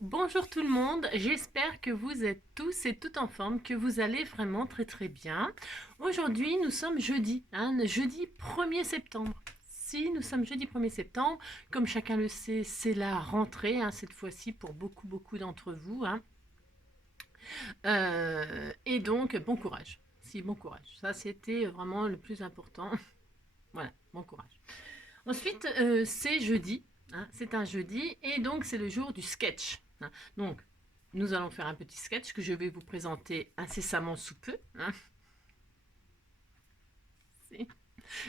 bonjour tout le monde, j'espère que vous êtes tous et toutes en forme, que vous allez vraiment très très bien. Aujourd'hui nous sommes jeudi, jeudi 1er septembre. Si nous sommes jeudi 1er septembre, comme chacun le sait, c'est la rentrée cette fois-ci pour beaucoup d'entre vous. Et donc bon courage, bon courage, ça c'était vraiment le plus important. Voilà, bon courage. Ensuite, c'est jeudi, c'est un jeudi, et donc c'est le jour du sketch. Donc, nous allons faire un petit sketch que je vais vous présenter incessamment sous peu.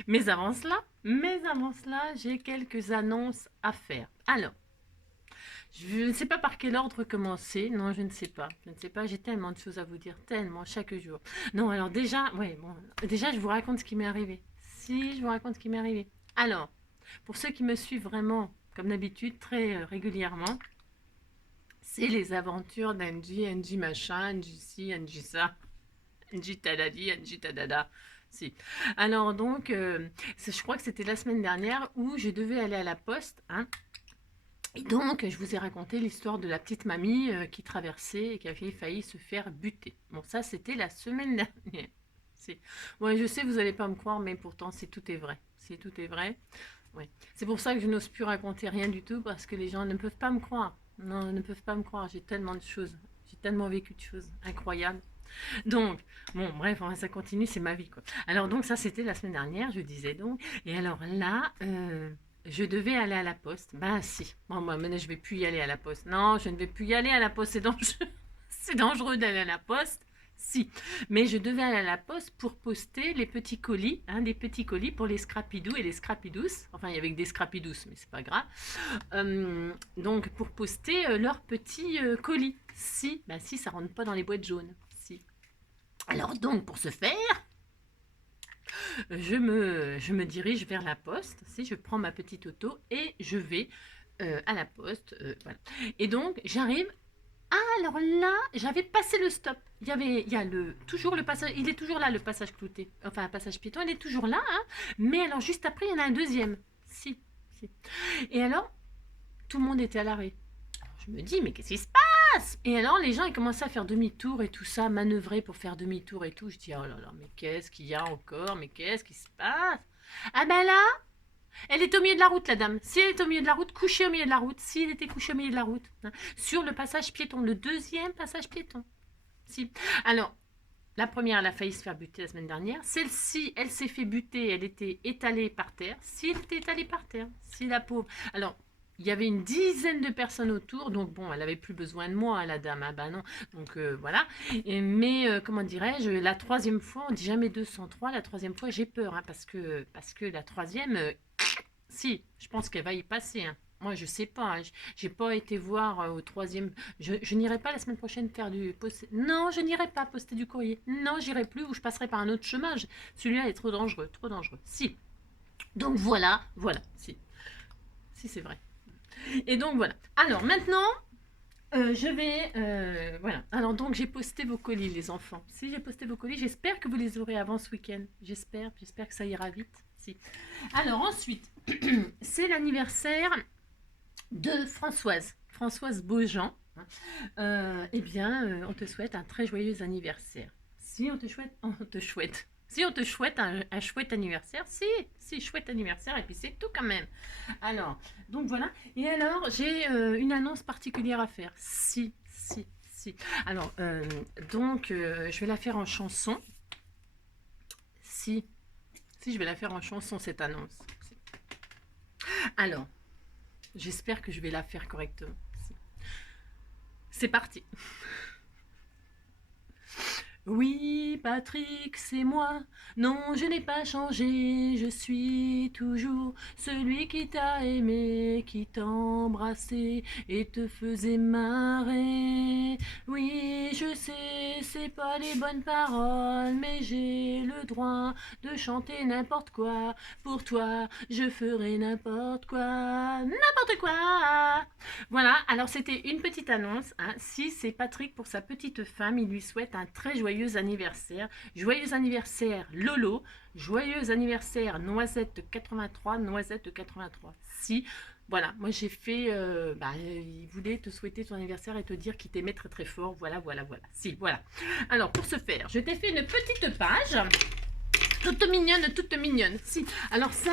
Mais avant cela, j'ai quelques annonces à faire. Alors, je ne sais pas par quel ordre commencer. Non, je ne sais pas. J'ai tellement de choses à vous dire, tellement, chaque jour. Non, alors déjà, déjà, je vous raconte ce qui m'est arrivé. Je vous raconte ce qui m'est arrivé. Alors, pour ceux qui me suivent vraiment, comme d'habitude, très régulièrement, c'est les aventures d'Angie machin, Angie ci, Angie ça, Angie tadadi, Angie tadada. Si. Alors donc, je crois que c'était la semaine dernière où je devais aller à la poste, Et donc, je vous ai raconté l'histoire de la petite mamie qui traversait et qui avait failli se faire buter. Bon, ça, c'était la semaine dernière. Ouais, je sais, vous n'allez pas me croire, mais pourtant, tout est vrai. Tout est vrai. Ouais. C'est pour ça que je n'ose plus raconter rien du tout, parce que les gens ne peuvent pas me croire. Non, ils ne peuvent pas me croire. J'ai tellement de choses. J'ai tellement vécu de choses incroyables. Donc, bon, bref, ça continue, c'est ma vie, quoi. Alors, donc, ça, c'était la semaine dernière, je disais donc. Et alors là, je devais aller à la poste. Ben, si. Bon, moi, maintenant, je vais plus y aller à la poste. Non, je ne vais plus y aller à la poste. C'est dangereux. C'est dangereux d'aller à la poste. Si. Mais je devais aller à la poste pour poster les petits colis, des petits colis pour les scrapidous et les scrapidous. Enfin, il y avait que des scrapidous, mais c'est pas grave. Donc, pour poster leurs petits colis. Si, ça rentre pas dans les boîtes jaunes. Si. Alors donc, pour ce faire, je me dirige vers la poste. Si, je prends ma petite auto et je vais à la poste. Voilà. Et donc, j'arrive. Alors là, j'avais passé le stop. Il y a toujours le passage, il est toujours là, le passage clouté. Enfin, un passage piéton, il est toujours là. Mais alors, juste après, il y en a un deuxième. Si. Et alors, tout le monde était à l'arrêt. Je me dis, mais qu'est-ce qui se passe? Et alors, les gens, ils commençaient à faire demi-tour et tout ça, manœuvrer pour faire demi-tour et tout. Je dis, oh là là, mais qu'est-ce qu'il y a encore? Mais qu'est-ce qui se passe? Ah ben là, elle est au milieu de la route, la dame. Si elle est au milieu de la route, couchée au milieu de la route, s'il était couché au milieu de la route, sur le passage piéton, le deuxième passage piéton. Si. Alors, la première, elle a failli se faire buter la semaine dernière. Celle-ci, elle s'est fait buter, elle était étalée par terre. Si, elle était étalée par terre. Si, la pauvre. Alors, il y avait une dizaine de personnes autour, donc bon, elle avait plus besoin de moi, la dame, bah non, donc voilà. Mais comment dirais-je, la troisième fois, on dit jamais 203, la troisième fois j'ai peur, parce que la troisième, si, je pense qu'elle va y passer. Moi, je sais pas, j'ai pas été voir au troisième. Je n'irai pas la semaine prochaine faire du poster. Non, je n'irai pas poster du courrier. Non, j'irai plus, ou je passerai par un autre chemin. Celui-là est trop dangereux, trop dangereux. Si. Donc voilà, si. Si, c'est vrai. Et donc voilà. Alors maintenant, je vais. Voilà. Alors donc j'ai posté vos colis, les enfants. Si j'ai posté vos colis, j'espère que vous les aurez avant ce week-end. J'espère que ça ira vite. Si. Alors ensuite, c'est l'anniversaire de Françoise Beaujean. Eh bien, on te souhaite un très joyeux anniversaire. Si on te souhaite, si on te souhaite un chouette anniversaire, si, chouette anniversaire, et puis c'est tout quand même. Alors, donc voilà. Et alors, j'ai une annonce particulière à faire. Si. Alors, donc, je vais la faire en chanson. Si, je vais la faire en chanson, cette annonce. Alors, j'espère que je vais la faire correctement. C'est parti. Oui, Patrick, c'est moi. Non, je n'ai pas changé. Je suis toujours celui qui t'a aimé, qui t'embrassait et te faisait marrer. Oui, je sais, c'est pas les bonnes paroles, mais j'ai le droit de chanter n'importe quoi. Pour toi, je ferai n'importe quoi. N'importe quoi. Voilà, alors c'était une petite annonce. Si c'est Patrick pour sa petite femme, il lui souhaite un très joyeux anniversaire. Joyeux anniversaire Lolo, joyeux anniversaire Noisette 83, Noisette 83. Si, Voilà, moi j'ai fait, il voulait te souhaiter ton anniversaire et te dire qu'il t'aimait très très fort. Voilà, voilà, voilà. Si, voilà. Alors pour ce faire, je t'ai fait une petite page, toute mignonne, toute mignonne. Si. Alors ça,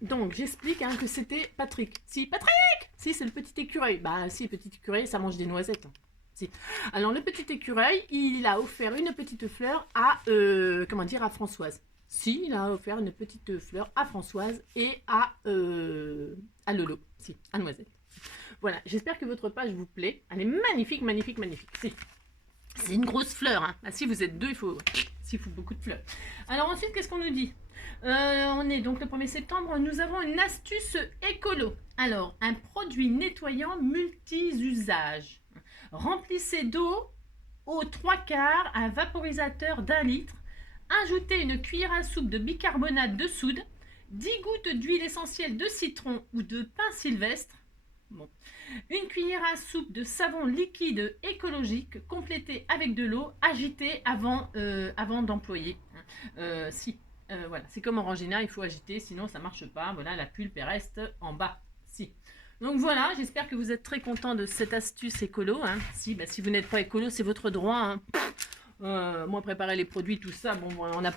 donc j'explique hein, que c'était Patrick. Si, Patrick. Si, c'est le petit écureuil. Bah si, le petit écureuil, ça mange des noisettes. Hein. Si. Alors le petit écureuil, il a offert une petite fleur à, comment dire, à Françoise. Si, il a offert une petite fleur à Françoise et à Lolo. Si, à Noisette. Voilà, j'espère que votre page vous plaît. Elle est magnifique, magnifique, magnifique. Si. C'est une grosse fleur. Hein. Ah, si vous êtes deux, il faut beaucoup de fleurs. Alors ensuite, qu'est-ce qu'on nous dit on est donc le 1er septembre. Nous avons une astuce écolo. Alors, un produit nettoyant multi-usage. Remplissez d'eau aux 3/4 un vaporisateur d'1 litre. Ajoutez une cuillère à soupe de bicarbonate de soude, 10 gouttes d'huile essentielle de citron ou de pin sylvestre. Bon. Une cuillère à soupe de savon liquide écologique complété avec de l'eau, agité avant d'employer. Voilà, c'est comme Orangina, il faut agiter, sinon ça marche pas. Voilà, la pulpe reste en bas. Si. Donc voilà, j'espère que vous êtes très content de cette astuce écolo. Hein. Si vous n'êtes pas écolo, c'est votre droit. Hein. Moi, préparer les produits, tout ça, bon,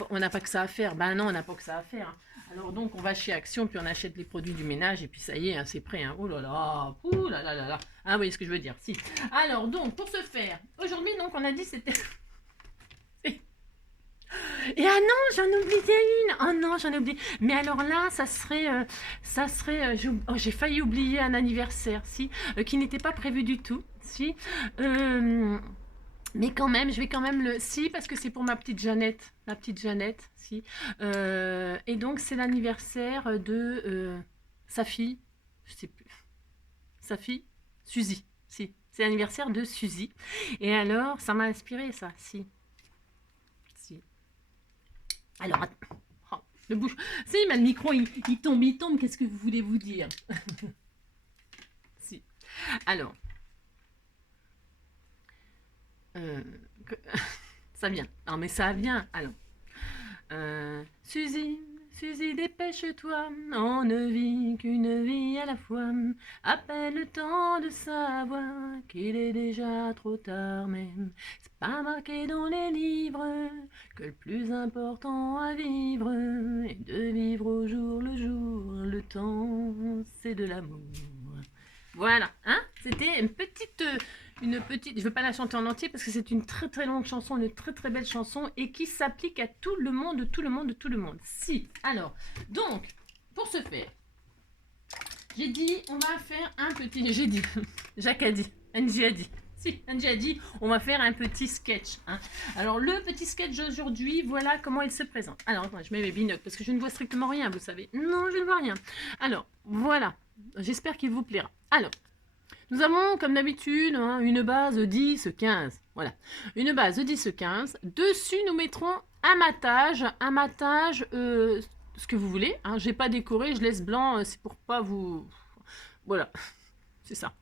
on n'a pas que ça à faire. Ben non, on n'a pas que ça à faire. Hein. Alors donc, on va chez Action, puis on achète les produits du ménage, et puis ça y est, hein, c'est prêt. Hein. Oh là là, ouh là là là là. Ah, vous voyez ce que je veux dire. Si. Alors donc, pour ce faire, aujourd'hui, donc, on a dit c'était... Et ah non, j'en oubliais une. Oh non, j'en ai oublié. Mais alors là, ça serait, j'ai failli oublier un anniversaire, si, qui n'était pas prévu du tout, si. Mais quand même, je vais quand même le... Si, parce que c'est pour ma petite Jeannette. Ma petite Jeannette, si. Et donc, c'est l'anniversaire de sa fille. Je sais plus. Sa fille Suzy. Si. C'est l'anniversaire de Suzy. Et alors, ça m'a inspiré, ça. Si. Si. Alors, oh, le bouche... Si, mais le micro, il tombe. Qu'est-ce que vous voulez vous dire? Si. Alors... ça vient. Non, mais ça vient. Alors, Suzy, dépêche-toi. On ne vit qu'une vie à la fois. Appelle le temps de savoir qu'il est déjà trop tard, même. C'est pas marqué dans les livres que le plus important à vivre est de vivre au jour le jour. Le temps, c'est de l'amour. Voilà, hein? C'était une petite, je ne veux pas la chanter en entier parce que c'est une très très longue chanson, une très très belle chanson et qui s'applique à tout le monde. Si, alors, donc, pour ce faire, j'ai dit, on va faire un petit, j'ai dit, Jacques a dit, Angie a dit. Si, Angie a dit, on va faire un petit sketch. Hein. Alors, le petit sketch d'aujourd'hui, voilà comment il se présente. Alors, attends, je mets mes binocles parce que je ne vois strictement rien, vous savez. Non, je ne vois rien. Alors, voilà. J'espère qu'il vous plaira. Alors, nous avons, comme d'habitude, hein, une base 10-15. Voilà. Une base 10-15. Dessus, nous mettrons un matage. Ce que vous voulez. Hein. Je n'ai pas décoré, je laisse blanc. C'est pour pas vous... Voilà. C'est ça.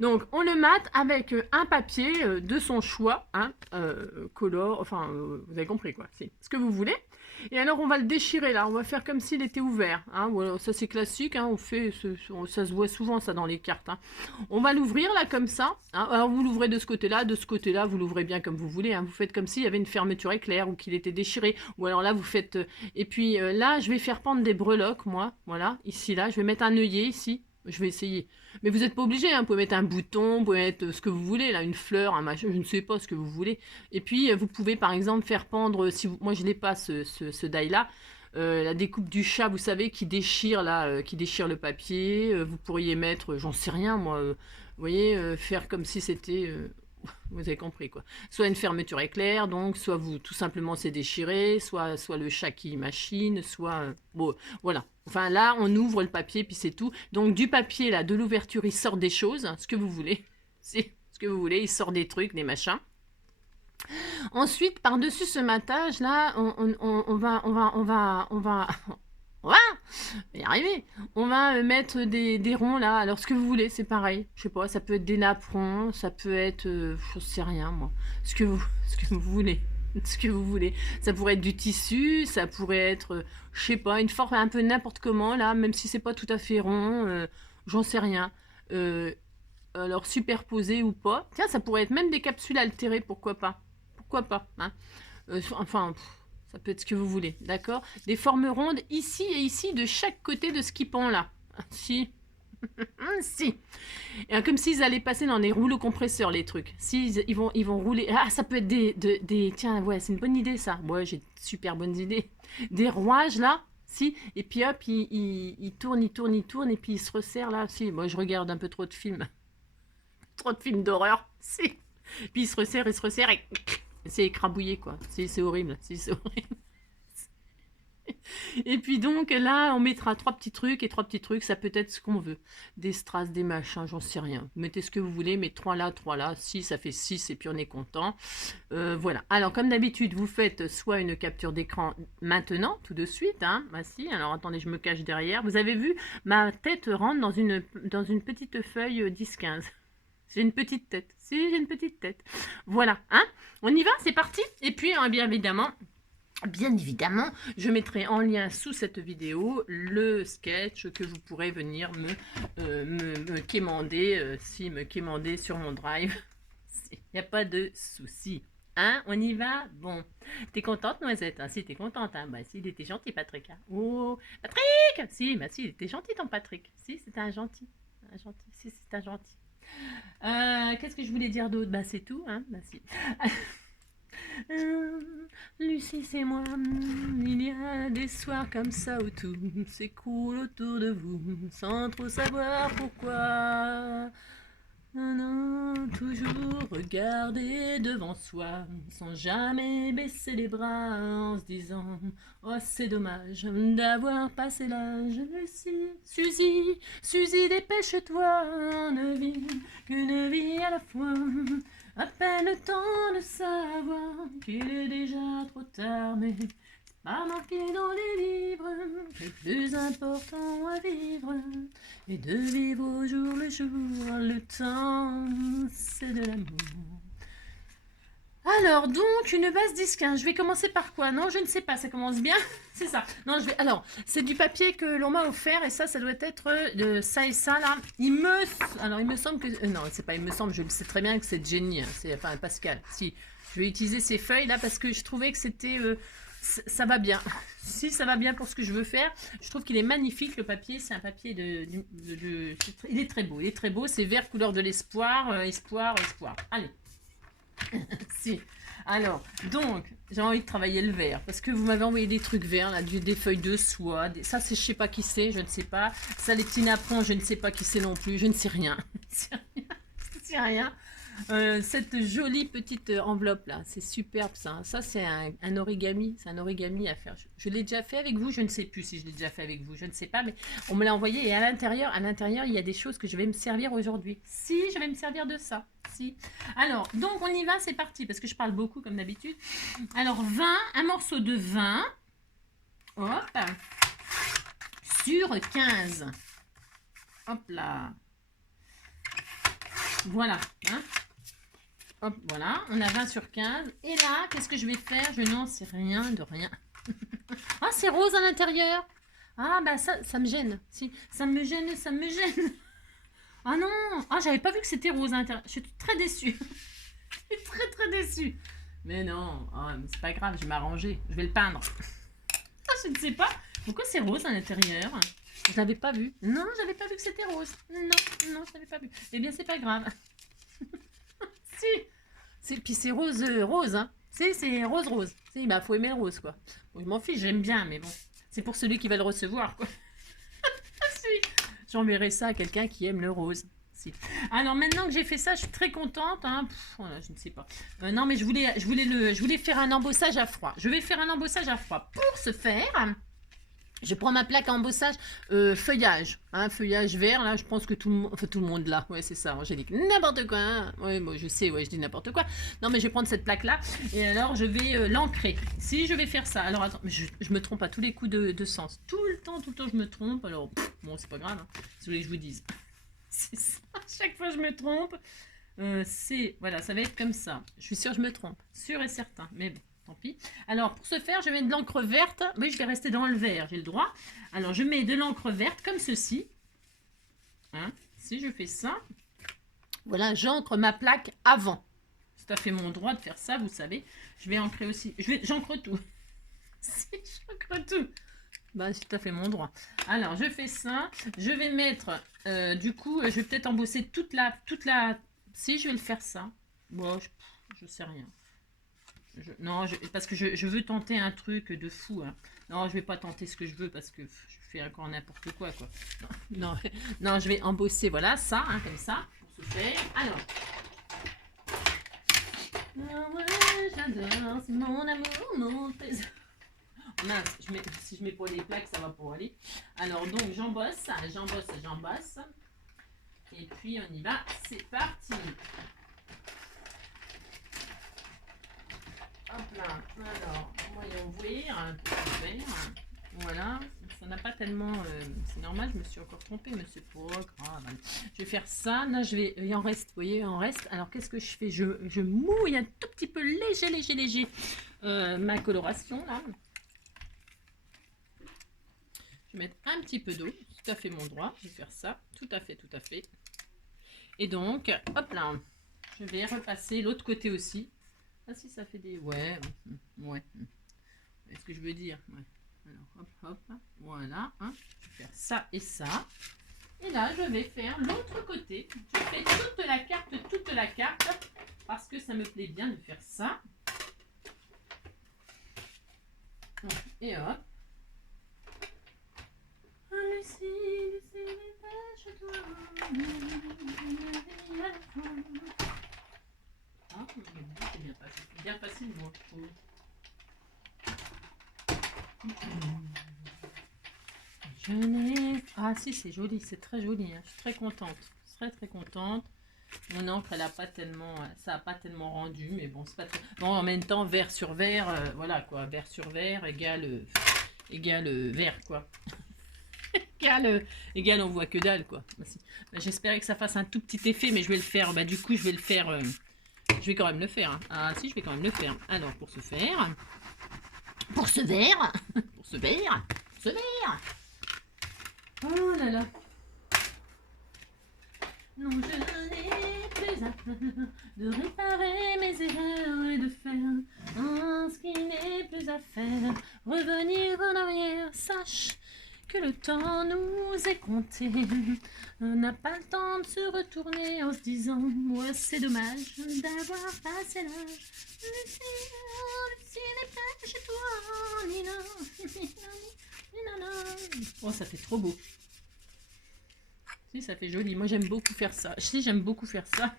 Donc, on le mate avec un papier de son choix, hein, color, enfin, vous avez compris quoi, c'est ce que vous voulez. Et alors, on va le déchirer là, on va faire comme s'il était ouvert. Hein, voilà, ça c'est classique, hein, ça se voit souvent ça dans les cartes. Hein. On va l'ouvrir là comme ça. Hein, alors, vous l'ouvrez de ce côté-là, vous l'ouvrez bien comme vous voulez. Hein, vous faites comme s'il y avait une fermeture éclair ou qu'il était déchiré. Ou alors là, vous faites... et puis là, je vais faire pendre des breloques, moi. Voilà, ici, là, je vais mettre un œillet ici. Je vais essayer. Mais vous n'êtes pas obligé, hein. Vous pouvez mettre un bouton, vous pouvez mettre ce que vous voulez, là, une fleur, un machin, je ne sais pas ce que vous voulez. Et puis, vous pouvez par exemple faire pendre, si vous, moi je n'ai pas ce die-là, la découpe du chat, vous savez, qui déchire, là, qui déchire le papier. Vous pourriez mettre, j'en sais rien, moi, vous voyez, faire comme si c'était... vous avez compris quoi. Soit une fermeture éclair, donc soit vous tout simplement c'est déchiré, soit le chat qui machine, soit bon voilà. Enfin là on ouvre le papier puis c'est tout. Donc du papier là, de l'ouverture il sort des choses, ce que vous voulez, c'est ce que vous voulez, il sort des trucs, des machins. Ensuite par dessus ce matage là, on va y arriver. On va mettre des ronds là. Alors ce que vous voulez, c'est pareil. Je sais pas, ça peut être des napperons, ça peut être, je sais rien moi. Ce que vous voulez. ce que vous voulez. Ça pourrait être du tissu, ça pourrait être, je sais pas, une forme un peu n'importe comment, là, même si c'est pas tout à fait rond, j'en sais rien. Euh, alors, superposé ou pas. Tiens, ça pourrait être même des capsules altérées, pourquoi pas. Pourquoi pas, hein. Enfin, ça peut être ce que vous voulez, d'accord. Des formes rondes ici et ici de chaque côté de ce qui pend là. Si. Si. Et comme s'ils allaient passer dans des rouleaux compresseurs, les trucs. Si ils vont rouler. Ah, ça peut être des. Tiens, ouais, c'est une bonne idée, ça. Ouais, j'ai de super bonnes idées. Des rouages, là. Si. Et puis hop, il tourne, il tourne, il tourne. Et puis il se resserre, là. Si. Moi, je regarde un peu trop de films. Trop de films d'horreur. Si. Puis il se resserre, et c'est écrabouillé, quoi. C'est horrible. Si, c'est horrible. Et puis donc là, on mettra 3 petits trucs, et 3 petits trucs, ça peut être ce qu'on veut. Des strass, des machins, j'en sais rien. Mettez ce que vous voulez, mais 3 là, 6, ça fait 6 et puis on est content. Voilà. Alors comme d'habitude, vous faites soit une capture d'écran maintenant, tout de suite, hein. Bah si, alors attendez, je me cache derrière. Vous avez vu, ma tête rentre dans une petite feuille 10-15. J'ai une petite tête. Si, j'ai une petite tête. Voilà, hein. On y va, c'est parti. Et puis, bien évidemment, je mettrai en lien sous cette vidéo le sketch que vous pourrez venir me quémander, me quémander sur mon drive. Il n'y a pas de souci. Hein, on y va. Bon, t'es contente, Noisette, hein? Si, t'es contente, hein? Bah si, il était gentil, Patrick, hein? Oh, Patrick! Si, bah si, il était gentil, ton Patrick. Si, c'était un gentil. Un gentil. Si, c'est un gentil. Qu'est-ce que je voulais dire d'autre? Bah c'est tout, hein? Bah si. Lucie, c'est moi. Il y a des soirs comme ça où tout s'écroule autour de vous, sans trop savoir pourquoi. Non, non, toujours regarder devant soi, sans jamais baisser les bras, en se disant oh, c'est dommage d'avoir passé l'âge. Lucie, Suzy, dépêche-toi, on ne vit qu'une vie à la fois. À peine le temps de savoir qu'il est déjà trop tard, mais c'est pas marqué dans les livres que le plus important à vivre est de vivre au jour le jour. Le temps, c'est de l'amour. Alors, donc, une base disque, hein. Je vais commencer par quoi? Non, je ne sais pas, ça commence bien. C'est ça. Non, je vais... Alors, c'est du papier que l'on m'a offert, et ça doit être de ça et ça, là. Alors, il me semble que... non, c'est pas il me semble, je le sais très bien que c'est Jenny, hein. Enfin, Pascal. Si, je vais utiliser ces feuilles, là, parce que je trouvais que c'était... ça va bien. Si, ça va bien pour ce que je veux faire. Je trouve qu'il est magnifique, le papier. C'est un papier Il est très beau, il est très beau. C'est vert couleur de l'espoir. Espoir. Allez. Si. Alors, donc, j'ai envie de travailler le vert parce que vous m'avez envoyé des trucs verts, là, des feuilles de soie. Ça, c'est je sais pas qui c'est, je ne sais pas. Ça, les petits napperons, je ne sais pas qui c'est non plus, je ne sais rien. Je ne sais rien. Cette jolie petite enveloppe là, c'est superbe ça. Ça, c'est un origami, c'est un origami à faire. Je l'ai déjà fait avec vous, je ne sais plus si je l'ai déjà fait avec vous, je ne sais pas, mais on me l'a envoyé et à l'intérieur, il y a des choses que je vais me servir aujourd'hui. Si, je vais me servir de ça. Si. Alors, donc on y va, c'est parti, parce que je parle beaucoup comme d'habitude. Alors, un morceau de vin, hop, sur 15. Hop là. Voilà, hein. Hop, voilà, on a 20 sur 15. Et là, qu'est-ce que je vais faire? Je n'en sais rien de rien. Ah, c'est rose à l'intérieur. Ah, bah ça me gêne. Si, ça me gêne. Ah non. Ah, j'avais pas vu que c'était rose à l'intérieur. Je suis très déçue. Je suis très déçue. Mais non, mais c'est pas grave, je vais m'arranger. Je vais le peindre. Ah, je ne sais pas. Pourquoi c'est rose à l'intérieur? Je l'avais pas vu. Non, j'avais pas vu que c'était rose. Non, je l'avais pas vu. Eh bien, c'est pas grave. Si. Puis c'est rose, hein. C'est rose. Si, bah faut aimer le rose, quoi. Bon, je m'en fiche, j'aime bien, mais bon. C'est pour celui qui va le recevoir, quoi. Si. J'enverrai ça à quelqu'un qui aime le rose. Si. Alors maintenant que j'ai fait ça, je suis très contente, hein. Voilà, je ne sais pas. Non, mais je voulais faire un embossage à froid. Je vais faire un embossage à froid. Pour ce faire, je prends ma plaque à embossage feuillage, hein, feuillage vert, là, je pense que tout le monde là, ouais, c'est ça, Angélique, n'importe quoi, hein. Ouais, bon, je sais, ouais, je dis n'importe quoi, non, mais je vais prendre cette plaque-là, et alors, je vais l'ancrer, si je vais faire ça, alors, attends, je me trompe à tous les coups de sens, tout le temps, je me trompe, alors, bon, c'est pas grave, hein, si vous voulez que je vous dise, c'est ça, chaque fois je me trompe, voilà, ça va être comme ça, je suis sûre que je me trompe, sûr et certain, mais bon. tant pis. Alors, pour ce faire, je mets de l'encre verte. Oui, je vais rester dans le vert, j'ai le droit. Alors, je mets de l'encre verte comme ceci. Hein, si je fais ça, voilà, j'encre ma plaque avant. C'est tout à fait mon droit de faire ça, vous savez. Je vais ancrer aussi. J'encre tout. Si, j'encre tout. Bah, c'est tout à fait mon droit. Alors, je fais ça. Je vais mettre, du coup, je vais peut-être embosser toute la... Si, je vais le faire ça. Bon, je sais rien. Non, parce que je veux tenter un truc de fou. Hein. Non, je vais pas tenter ce que je veux parce que je fais encore n'importe quoi. Non, non, non, je vais embosser, voilà, ça, hein, comme ça, pour se faire. Alors. Oh ouais, j'adore, c'est mon amour, mon plaisir. Mince, si je mets pas les plaques, ça va pas aller. Alors, donc, j'embosse. Et puis, on y va. C'est parti. Hop là, alors, on va y ouvrir, voilà, ça n'a pas tellement, c'est normal, je me suis encore trompée, mais c'est pas grave. Je vais faire ça, là il en reste, vous voyez, il en reste. Alors qu'est-ce que je fais, je mouille un tout petit peu léger, ma coloration là. Je vais mettre un petit peu d'eau, tout à fait mon droit, je vais faire ça, tout à fait. Et donc, hop là, je vais repasser l'autre côté aussi. Ah si, ça fait des... Ouais. Est-ce que je veux dire? Ouais. Alors, hop, voilà. Hein. Je vais faire ça et ça. Et là, je vais faire l'autre côté. Je fais toute la carte. Parce que ça me plaît bien de faire ça. Et hop. Ah, c'est bien facile, moi, je trouve. Ah si, c'est joli, c'est très joli. Hein. Je suis très contente. Très contente. Mon encre, elle a pas tellement, ça n'a pas tellement rendu, mais bon, c'est pas très... Bon, en même temps, vert sur vert, voilà quoi, vert sur vert égale vert quoi. Égal, on voit que dalle quoi. J'espérais que ça fasse un tout petit effet, mais je vais le faire. Bah du coup, je vais le faire. Je vais quand même le faire. Hein. Ah si, je vais quand même le faire. Alors pour ce verre. Oh là là. Non, je n'ai plus à faire de réparer mes erreurs et de faire ce qui n'est plus à faire. Revenir en arrière, sache que le temps nous est compté. On n'a pas le temps de se retourner en se disant moi c'est dommage d'avoir passé l'âge. Lucie n'est pas chez toi. Oh, ça fait trop beau. Si, ça fait joli. Moi, j'aime beaucoup faire ça. Si, j'aime beaucoup faire ça.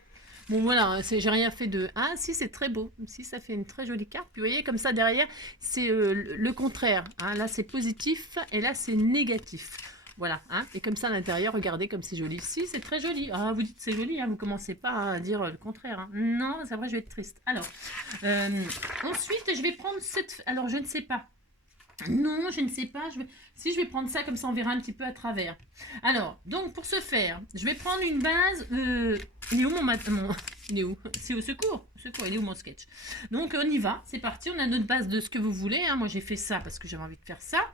Bon, voilà, j'ai rien fait de... Ah, si, c'est très beau. Si, ça fait une très jolie carte. Puis, vous voyez, comme ça, derrière, c'est le contraire. Hein. Là, c'est positif et là, c'est négatif. Voilà. Hein. Et comme ça, à l'intérieur, regardez comme c'est joli. Si, c'est très joli. Ah, vous dites c'est joli, hein. Vous commencez pas à dire le contraire. Hein. Non, c'est vrai, je vais être triste. Alors, ensuite, je vais prendre cette... Alors, je ne sais pas. Non, je ne sais pas. Si, je vais prendre ça, comme ça on verra un petit peu à travers. Alors, donc pour ce faire, je vais prendre une base. Il est où il est où? C'est au secours. Il est où mon sketch? Donc on y va, c'est parti. On a notre base de ce que vous voulez. Hein. Moi j'ai fait ça parce que j'avais envie de faire ça.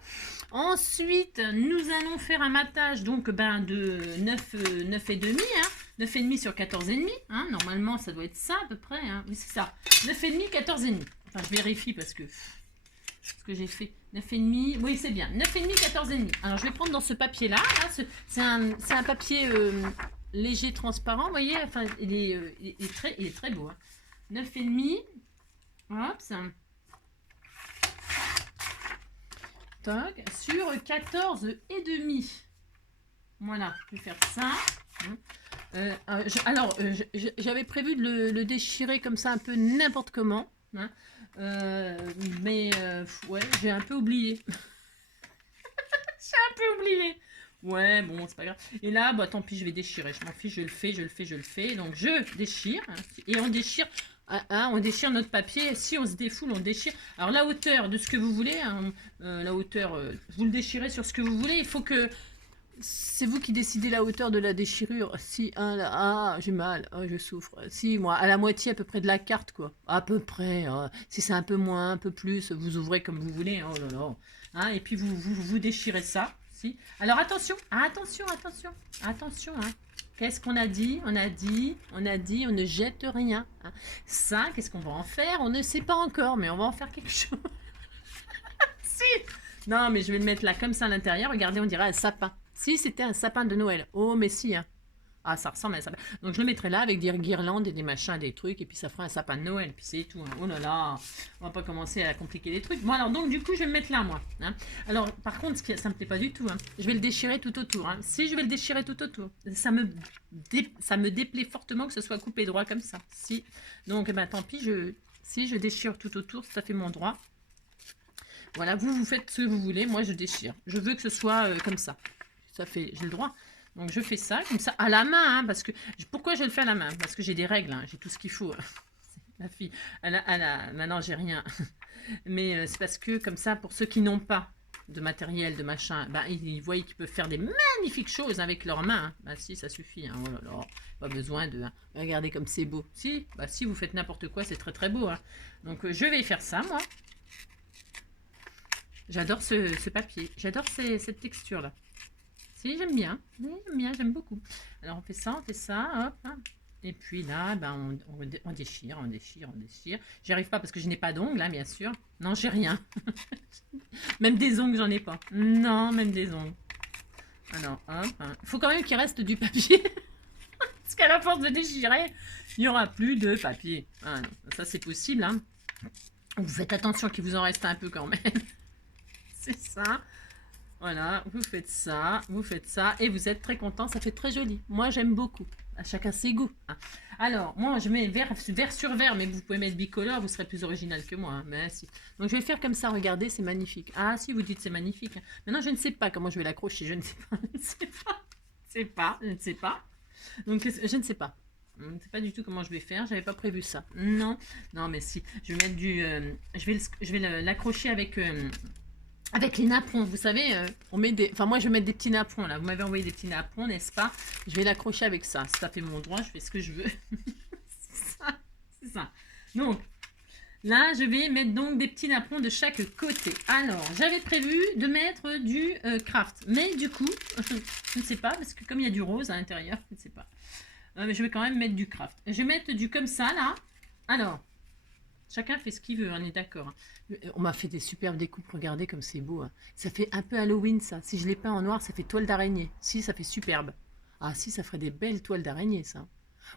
Ensuite, nous allons faire un matage donc de 9 et demi. Hein. 9 et demi sur 14 et demi. Hein. Normalement, ça doit être ça à peu près. Hein. Oui, c'est ça. 9 et demi, 14 et demi. Enfin, je vérifie parce que... ce que j'ai fait, 9,5, oui c'est bien, 9,5, 14,5. Alors je vais prendre dans ce papier là, c'est un papier léger, transparent, vous voyez, enfin il est très beau. Hein. 9,5, hop, ça. Toc, sur 14 et demi. Voilà, je vais faire ça. J'avais prévu de le déchirer comme ça un peu n'importe comment. Hein. Ouais, j'ai un peu oublié. Ouais, bon, c'est pas grave. Et là, bah tant pis, je vais déchirer. Je m'en fiche, je le fais. Donc, je déchire. Hein, et on déchire. Hein, on déchire notre papier. Si on se défoule, on déchire. Alors, la hauteur de ce que vous voulez. Hein, la hauteur, vous le déchirez sur ce que vous voulez. Il faut que C'est vous qui décidez la hauteur de la déchirure. Si, hein, là, ah, j'ai mal, ah, je souffre. Si, moi, à la moitié à peu près de la carte, quoi. À peu près. Si c'est un peu moins, un peu plus, vous ouvrez comme vous voulez. Oh là là. Hein, et puis vous déchirez ça. Si. Alors attention, attention, attention, attention. Hein. Qu'est-ce qu'on a dit? On ne jette rien. Hein. Ça, qu'est-ce qu'on va en faire? On ne sait pas encore, mais on va en faire quelque chose. Si. Non, mais je vais le mettre là comme ça à l'intérieur. Regardez, on dirait un sapin. Si c'était un sapin de Noël. Oh, mais si, hein. Ah, ça ressemble à un sapin. Donc je le mettrai là avec des guirlandes et des machins, des trucs, et puis ça fera un sapin de Noël. Puis c'est tout. Hein. Oh là là, on va pas commencer à compliquer les trucs. Bon alors donc du coup je vais le mettre là moi. Hein. Alors par contre ça me plaît pas du tout. Hein. Je vais le déchirer tout autour. Hein. Si je vais le déchirer tout autour, ça me déplaît fortement que ce soit coupé droit comme ça. Si donc eh ben tant pis. Si je déchire tout autour, ça fait mon droit. Voilà, vous faites ce que vous voulez. Moi je déchire. Je veux que ce soit comme ça. Ça fait, j'ai le droit. Donc je fais ça, comme ça, à la main, hein, parce que... Pourquoi je le fais à la main? Parce que j'ai des règles, hein, j'ai tout ce qu'il faut. La fille, maintenant j'ai rien. Mais c'est parce que, comme ça, pour ceux qui n'ont pas de matériel, de machin, bah, ils voient qu'ils peuvent faire des magnifiques choses avec leurs mains. Hein. Bah si, ça suffit. Hein, oh là là, pas besoin de... Hein. Regardez comme c'est beau. Si, bah si, vous faites n'importe quoi, c'est très très beau. Hein. Donc je vais faire ça, moi. J'adore ce papier. J'adore cette texture-là. Si, j'aime bien, j'aime beaucoup. Alors on fait ça, hop. Et puis là, ben, on déchire, on déchire, on déchire. J'y arrive pas parce que je n'ai pas d'ongles, hein, bien sûr. Non, j'ai rien. Même des ongles, j'en ai pas. Non, même des ongles. Alors, hop. Hein. Il faut quand même qu'il reste du papier. Parce qu'à la force de déchirer, il n'y aura plus de papier. Ah, non. Ça, c'est possible. Hein. Vous faites attention qu'il vous en reste un peu quand même. C'est ça. Voilà, vous faites ça, et vous êtes très content, ça fait très joli. Moi, j'aime beaucoup. À chacun ses goûts. Hein. Alors, moi, je mets vert sur vert, mais vous pouvez mettre bicolore, vous serez plus original que moi. Hein. Mais si. Donc, je vais faire comme ça, regardez, c'est magnifique. Ah, si, vous dites c'est magnifique. Hein. Maintenant, je ne sais pas comment je vais l'accrocher, je ne sais pas, je ne sais pas. Donc, je ne sais pas. Je ne sais pas du tout comment je vais faire, j'avais pas prévu ça. Non, non, mais si, je vais mettre du... je vais l'accrocher avec les napperons, vous savez, on met des... Enfin, moi, je vais mettre des petits napperons, là. Vous m'avez envoyé des petits napperons, n'est-ce pas? Je vais l'accrocher avec ça. Ça fait mon droit, je fais ce que je veux. C'est ça. Donc, là, je vais mettre donc des petits napperons de chaque côté. Alors, j'avais prévu de mettre du craft. Mais du coup, je ne sais pas, parce que comme il y a du rose à l'intérieur, je ne sais pas. Mais je vais quand même mettre du craft. Je vais mettre du comme ça, là. Alors... Chacun fait ce qu'il veut, on est d'accord. On m'a fait des superbes découpes, regardez comme c'est beau. Hein. Ça fait un peu Halloween ça. Si je l'ai peint en noir, ça fait toile d'araignée. Si, ça fait superbe. Ah si, ça ferait des belles toiles d'araignée ça.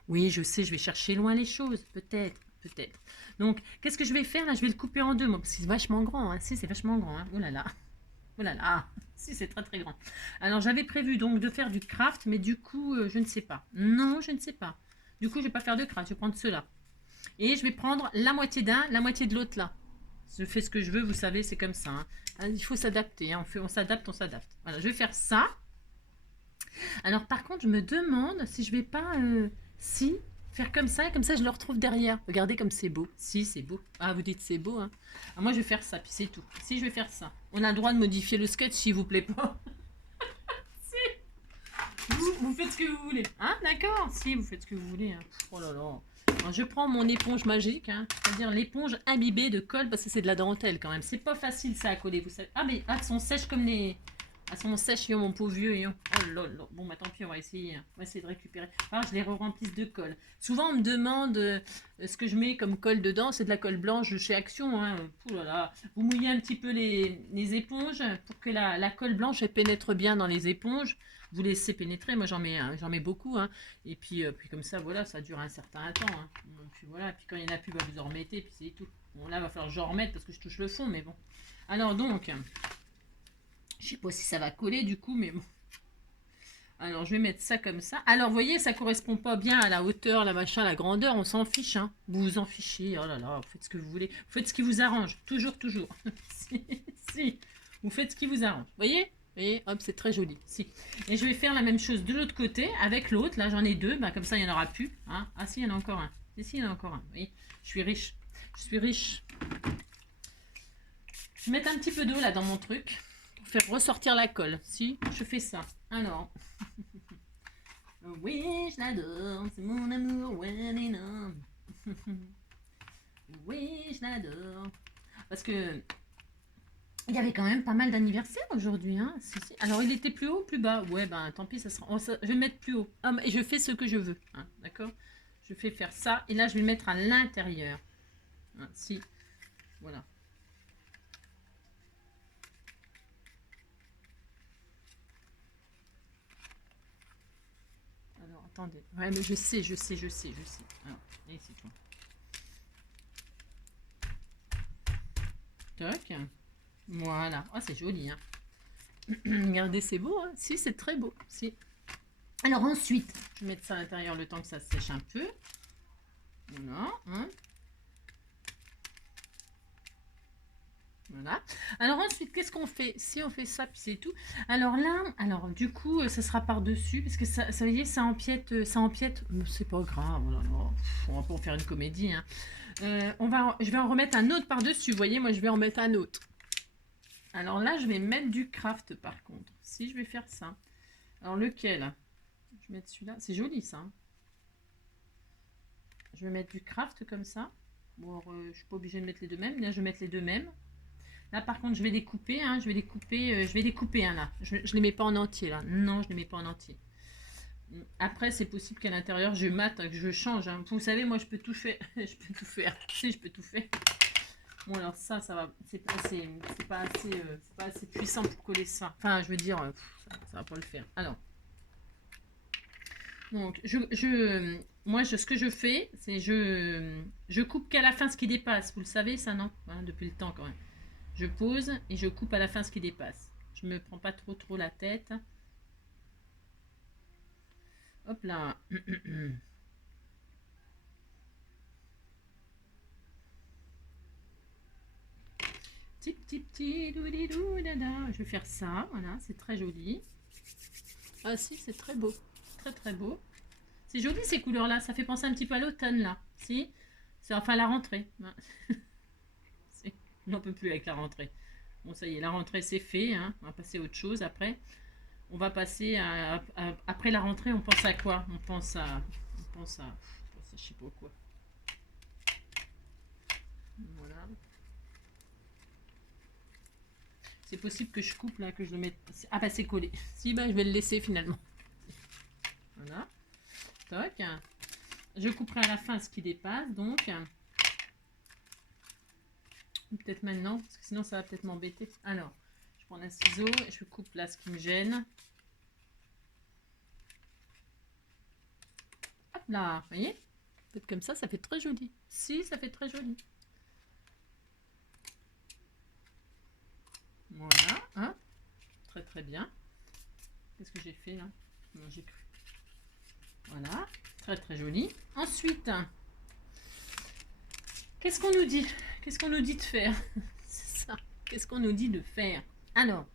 Oui, je sais, je vais chercher loin les choses, peut-être, peut-être. Donc, qu'est-ce que je vais faire là? Je vais le couper en deux, moi, parce que c'est vachement grand. Hein. Si, c'est vachement grand. Hein. Oh là là. Oh là là. Si, c'est très très grand. Alors, j'avais prévu donc de faire du craft, mais du coup, je ne sais pas. Non, je ne sais pas. Du coup, je ne vais pas faire de craft, je vais prendre ceux-là. Et je vais prendre la moitié d'un, la moitié de l'autre là. Je fais ce que je veux, vous savez, c'est comme ça. Hein. Il faut s'adapter, hein. On s'adapte, on s'adapte. Voilà, je vais faire ça. Alors par contre, je me demande si je vais pas... faire comme ça, et comme ça je le retrouve derrière. Regardez comme c'est beau. Si, c'est beau. Ah, vous dites c'est beau, hein. Alors, moi, je vais faire ça, puis c'est tout. Si, je vais faire ça. On a le droit de modifier le sketch, s'il vous plaît pas. Si. Vous faites ce que vous voulez. Hein, d'accord? Si, vous faites ce que vous voulez. Hein. Oh là là. Alors, je prends mon éponge magique, hein, c'est-à-dire l'éponge imbibée de colle, parce que c'est de la dentelle quand même. C'est pas facile ça à coller, vous savez. Ah, mais elles sont sèches comme les... Elles sont sèches, mon pauvre vieux. Oh là là. Bon, bah tant pis, on va essayer. On va essayer de récupérer. Alors, je les remplisse de colle. Souvent, on me demande ce que je mets comme colle dedans. C'est de la colle blanche de chez Action. Hein. Ouh là là. Vous mouillez un petit peu les éponges pour que la colle blanche elle pénètre bien dans les éponges. Vous laissez pénétrer, moi j'en mets beaucoup, hein. Et puis comme ça, voilà, ça dure un certain temps. Hein. Puis voilà, puis quand il n'y en a plus, bah, vous en remettez, puis c'est tout. Bon, là, il va falloir que j'en remette parce que je touche le fond, mais bon. Alors donc, je sais pas si ça va coller du coup, mais bon. Alors, je vais mettre ça comme ça. Alors, vous voyez, ça correspond pas bien à la hauteur, la machin, la grandeur, on s'en fiche, hein. Vous vous en fichez, oh là là, vous faites ce que vous voulez. Vous faites ce qui vous arrange, toujours, toujours. si, vous faites ce qui vous arrange, vous voyez? Et hop, c'est très joli. Si. Et je vais faire la même chose de l'autre côté avec l'autre. Là, j'en ai deux. Bah, comme ça, il n'y en aura plus. Hein. Ah, si, il y en a encore un. Si, il y en a encore un. Vous voyez, je suis riche. Je suis riche. Je vais mettre un petit peu d'eau là dans mon truc. faire ressortir la colle. Si, je fais ça. Alors. Oui, je l'adore, c'est mon amour, ouais, mais non. Oui, je l'adore. Parce que il y avait quand même pas mal d'anniversaires aujourd'hui. Hein. Si, si. Alors, il était plus haut ou plus bas? Ouais, ben tant pis, ça sera... je vais mettre plus haut. Ah, et je fais ce que je veux. Hein, d'accord? Je fais faire ça. Et là, je vais le mettre à l'intérieur. Hein, si. Voilà. Alors, attendez. Ouais, mais je sais. Alors, et c'est tout. Toc. Voilà. Oh, c'est joli. Hein. Regardez, c'est beau. Hein. Si, c'est très beau. Si. Alors ensuite, je vais mettre ça à l'intérieur le temps que ça sèche un peu. Voilà. Hein. Voilà. Alors ensuite, qu'est-ce qu'on fait? Si on fait ça, puis c'est tout. Alors là, alors du coup, ça sera par-dessus, parce que ça vous voyez, ça empiète, ça empiète. C'est pas grave, oh là là. On va pas en faire une comédie. Hein. Je vais en remettre un autre par-dessus. Vous voyez, moi, je vais en mettre un autre. Alors là, je vais mettre du craft, par contre. Si je vais faire ça. Alors lequel? Je vais mettre celui-là. C'est joli, ça. Hein. Je vais mettre du craft comme ça. Bon, je suis pas obligée de mettre les deux mêmes. Là, je vais mettre les deux mêmes. Là, par contre, je vais les couper. Hein, je vais les couper, hein, là. Je les mets pas en entier, là. Non, je les mets pas en entier. Après, c'est possible qu'à l'intérieur, je mate, que je change. Hein. Vous savez, moi, je peux tout faire. Je peux tout faire. Si, je peux tout faire. Bon, alors ça va. C'est pas assez puissant pour coller ça. Enfin, je veux dire, ça va pas le faire. Alors. Donc, moi, ce que je fais, c'est je coupe qu'à la fin ce qui dépasse. Vous le savez, ça, non? Voilà, depuis le temps, quand même. Je pose et je coupe à la fin ce qui dépasse. Je me prends pas trop la tête. Hop là. Je vais faire ça. Voilà, c'est très joli. Ah si, c'est très beau. Très beau. C'est joli ces couleurs-là. Ça fait penser un petit peu à l'automne, là. Si? C'est enfin la rentrée. On n'en peut plus avec la rentrée. Bon, ça y est, la rentrée, c'est fait. Hein. On va passer à autre chose après. On va passer après la rentrée, on pense à quoi? On pense à je sais pas quoi. Voilà. C'est possible que je coupe là, que je le mette. Ah bah c'est collé. Si, bah je vais le laisser finalement. Voilà. Toc. Je couperai à la fin ce qui dépasse, donc. Peut-être maintenant, parce que sinon ça va peut-être m'embêter. Alors, je prends un ciseau et je coupe là ce qui me gêne. Hop là, vous voyez? Peut-être comme ça fait très joli. Si, ça fait très joli. Voilà, hein? Très bien. Qu'est-ce que j'ai fait là? Non, j'ai cru. Voilà, très joli. Ensuite, qu'est-ce qu'on nous dit? Qu'est-ce qu'on nous dit de faire? C'est ça. Qu'est-ce qu'on nous dit de faire? Alors,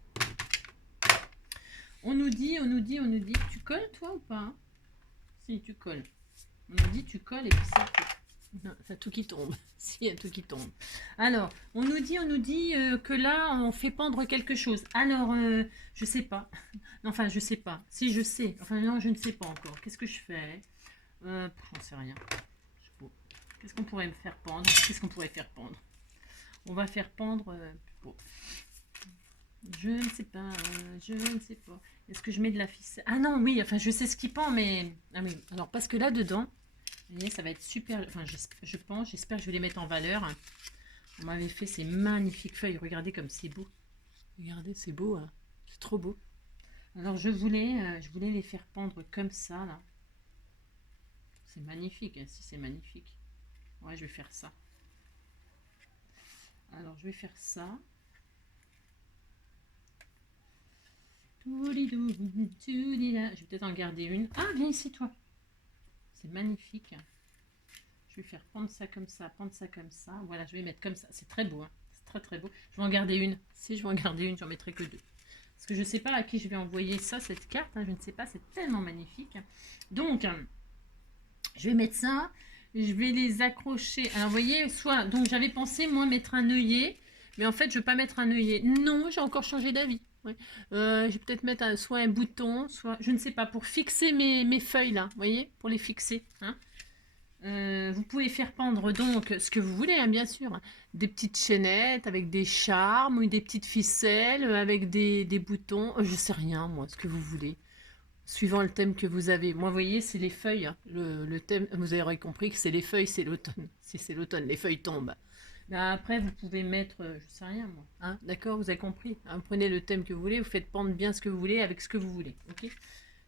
on nous dit, tu colles toi ou pas? Si, tu colles. On nous dit tu colles et puis c'est tout. Non, c'est tout qui tombe. Si, il y a tout qui tombe. Alors, on nous dit que là, on fait pendre quelque chose. Alors, je sais pas. Enfin, je sais pas. Si, je sais. Enfin, non, je ne sais pas encore. Qu'est-ce que je fais? J'en sais rien. Qu'est-ce qu'on pourrait me faire pendre? Qu'est-ce qu'on pourrait faire pendre? On va faire pendre... je ne sais pas. Est-ce que je mets de la ficelle? Ah non, oui, enfin, je sais ce qui pend, mais... Ah oui, alors, parce que là-dedans... Vous voyez, ça va être super. Enfin, j'espère que je vais les mettre en valeur. On m'avait fait ces magnifiques feuilles. Regardez comme c'est beau. Regardez, c'est beau. Hein. C'est trop beau. Alors, je voulais les faire pendre comme ça, là. C'est magnifique. Hein, si, c'est magnifique. Ouais, je vais faire ça. Alors, je vais faire ça. Je vais peut-être en garder une. Ah, viens ici, toi. C'est magnifique. Je vais faire prendre ça comme ça, Voilà, je vais mettre comme ça. C'est très beau. Hein. C'est très beau. Je vais en garder une. Si je vais en garder une, j'en mettrai que deux. Parce que je ne sais pas à qui je vais envoyer ça, cette carte. Hein. Je ne sais pas, c'est tellement magnifique. Donc, je vais mettre ça. Je vais les accrocher. Alors, vous voyez, donc j'avais pensé, moi, mettre un œillet. Mais en fait, je ne veux pas mettre un œillet. Non, j'ai encore changé d'avis. Ouais. Je vais peut-être mettre soit un bouton, soit, je ne sais pas, pour fixer mes feuilles là, vous voyez, pour les fixer. Hein. Vous pouvez faire pendre donc ce que vous voulez, hein, bien sûr. Hein. Des petites chaînettes avec des charmes ou des petites ficelles avec des boutons. Je sais rien, moi, ce que vous voulez. Suivant le thème que vous avez. Moi, vous voyez, c'est les feuilles. Hein. Le thème, vous aurez compris que c'est les feuilles, c'est l'automne. Si c'est l'automne, les feuilles tombent. Là, après, vous pouvez mettre, je sais rien, moi. Hein, d'accord, vous avez compris. Hein, prenez le thème que vous voulez, vous faites pendre bien ce que vous voulez avec ce que vous voulez. Ok.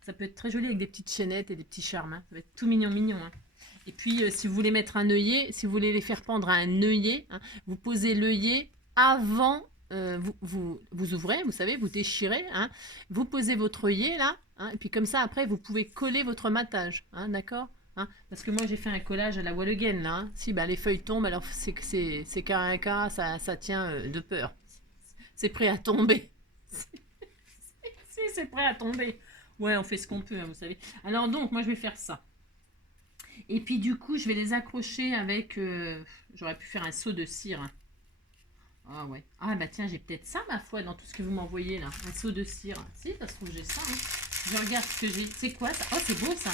Ça peut être très joli avec des petites chaînettes et des petits charmes. Hein. Ça va être tout mignon, mignon. Hein. Et puis, si vous voulez mettre un œillet, si vous voulez les faire pendre à un œillet, hein, vous posez l'œillet avant, vous ouvrez, vous savez, vous déchirez, hein, vous posez votre œillet là, hein, et puis comme ça, après, vous pouvez coller votre matage, hein, d'accord. Hein, parce que moi, j'ai fait un collage à la voile gaine là. Hein. Si, bah, les feuilles tombent, alors c'est carré à carré, ça tient de peur. C'est prêt à tomber. Si, c'est prêt à tomber. Ouais, on fait ce qu'on peut, hein, vous savez. Alors donc, moi, je vais faire ça. Et puis du coup, je vais les accrocher avec... J'aurais pu faire un seau de cire. Hein. Ah ouais. Ah bah tiens, j'ai peut-être ça, ma foi, dans tout ce que vous m'envoyez là. Un seau de cire. Si, ça se trouve, j'ai ça. Hein. Je regarde ce que j'ai. C'est quoi ça? Oh, c'est beau ça.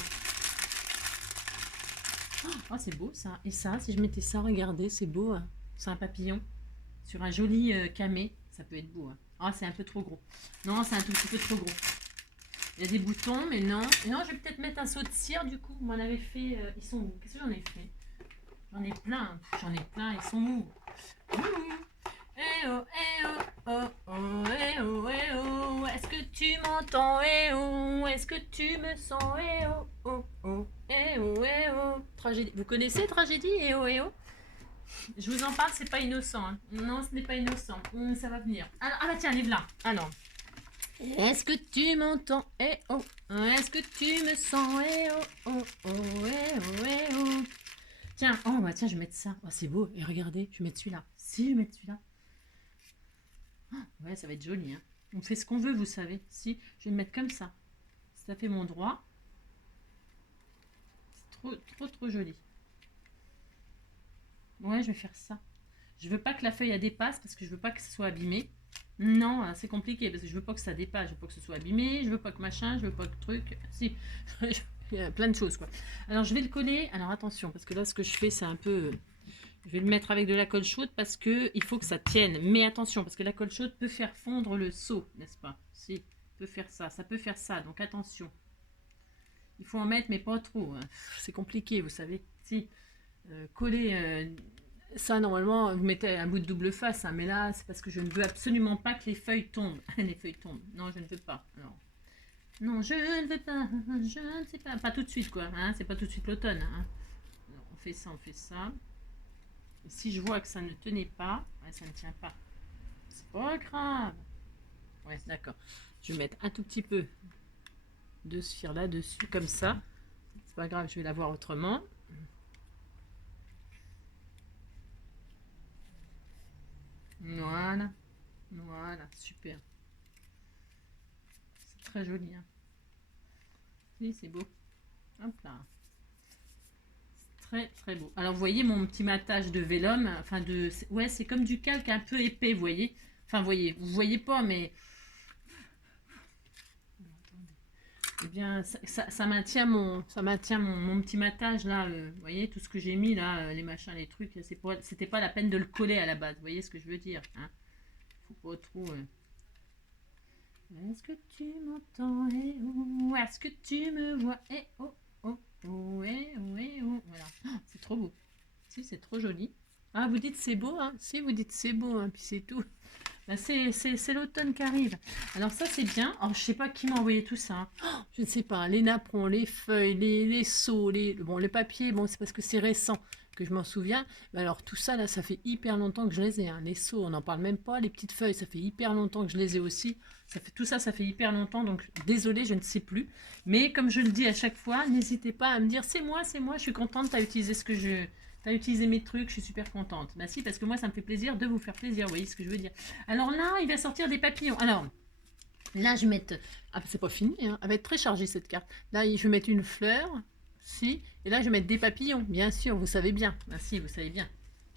Oh, c'est beau ça. Et ça, si je mettais ça, regardez, c'est beau. Hein. C'est un papillon. Sur un joli camé. Ça peut être beau. Hein. Ah, c'est un peu trop gros. Non, c'est un tout petit peu trop gros. Il y a des boutons, mais non. Et non, je vais peut-être mettre un seau de cire, du coup. Vous m'en avez fait... ils sont où? Qu'est-ce que j'en ai fait? J'en ai plein. J'en ai plein. Ils sont où? Eh oh, eh oh, oh, oh, eh oh, eh oh. Est-ce que tu m'entends? Eh oh. Est-ce que tu me sens? Eh oh, oh, oh. Eh oh, eh oh. Tragédie. Vous connaissez Tragédie? Eh oh, eh oh. Je vous en parle, c'est pas innocent. Hein. Non, ce n'est pas innocent. Ça va venir. Ah bah tiens, livre là. Alors... Est-ce que tu m'entends? Eh oh. Est-ce que tu me sens? Eh oh, oh, oh, eh oh, eh oh. Tiens, oh bah tiens, je vais mettre ça. Oh, c'est beau. Et regardez, je vais mettre celui-là. Si, je vais mettre celui-là. Oh, ouais, ça va être joli. Hein. On fait ce qu'on veut, vous savez. Si, je vais le mettre comme ça. Ça fait mon droit. C'est trop, trop, trop joli. Ouais, je vais faire ça. Je veux pas que la feuille elle dépasse parce que je veux pas que ce soit abîmé. Non, c'est compliqué parce que je veux pas que ça dépasse, je veux pas que ce soit abîmé, je veux pas que machin, je veux pas que truc. Si, il y a plein de choses quoi. Alors je vais le coller. Alors attention parce que là ce que je fais c'est un peu. Je vais le mettre avec de la colle chaude parce que il faut que ça tienne. Mais attention parce que la colle chaude peut faire fondre le seau, n'est-ce pas? Si, peut faire ça, ça peut faire ça. Donc attention. Il faut en mettre mais pas trop. Hein. C'est compliqué, vous savez. Si, coller. Ça, normalement, vous mettez un bout de double face, hein, mais là, c'est parce que je ne veux absolument pas que les feuilles tombent. Les feuilles tombent. Non, je ne veux pas. Alors, non, je ne veux pas. Je ne sais pas. Pas tout de suite, quoi. Hein, c'est pas tout de suite l'automne. Hein. Alors, on fait ça, on fait ça. Et si je vois que ça ne tenait pas, ouais, ça ne tient pas. C'est pas grave. Ouais, d'accord. Je vais mettre un tout petit peu de cire là-dessus, comme ça. C'est pas grave, je vais la voir autrement. Voilà, voilà, super. C'est très joli. Hein. Oui, c'est beau. Hop là. Très, très beau. Alors, vous voyez mon petit matage de vélum. Enfin, ouais, c'est comme du calque un peu épais, vous voyez. Enfin, vous voyez pas, mais... Eh bien, ça maintient mon petit matage, là. Vous voyez, tout ce que j'ai mis, là, les machins, les trucs, c'était pas la peine de le coller à la base. Vous voyez ce que je veux dire, hein. Faut pas trop... Est-ce que tu m'entends? Eh oh. Est-ce que tu me vois? Eh oh, oh, oh, eh oh, eh oh. Voilà. Oh, c'est trop beau. Si, c'est trop joli. Ah, vous dites c'est beau, hein? Si, vous dites c'est beau, hein, puis c'est tout. Ben, c'est l'automne qui arrive. Alors ça, c'est bien. Alors, je sais pas qui m'a envoyé tout ça. Hein. Oh, je ne sais pas. Les napperons, les feuilles, les seaux, bon, les papiers, bon, c'est parce que c'est récent que je m'en souviens. Mais alors, tout ça, là, ça fait hyper longtemps que je les ai. Hein. Les seaux, on n'en parle même pas. Les petites feuilles, ça fait hyper longtemps que je les ai aussi. Tout ça, ça fait hyper longtemps. Donc, désolée, je ne sais plus. Mais comme je le dis à chaque fois, n'hésitez pas à me dire, c'est moi, je suis contente, tu as utilisé ce que je... T'as utilisé mes trucs, je suis super contente. Bah si, parce que moi, ça me fait plaisir de vous faire plaisir, vous voyez ce que je veux dire. Alors là, il va sortir des papillons. Alors, là, je vais mettre... Ah, c'est pas fini, hein. Elle va être très chargée, cette carte. Là, je vais mettre une fleur, si. Et là, je vais mettre des papillons, bien sûr, vous savez bien. Bah si, vous savez bien.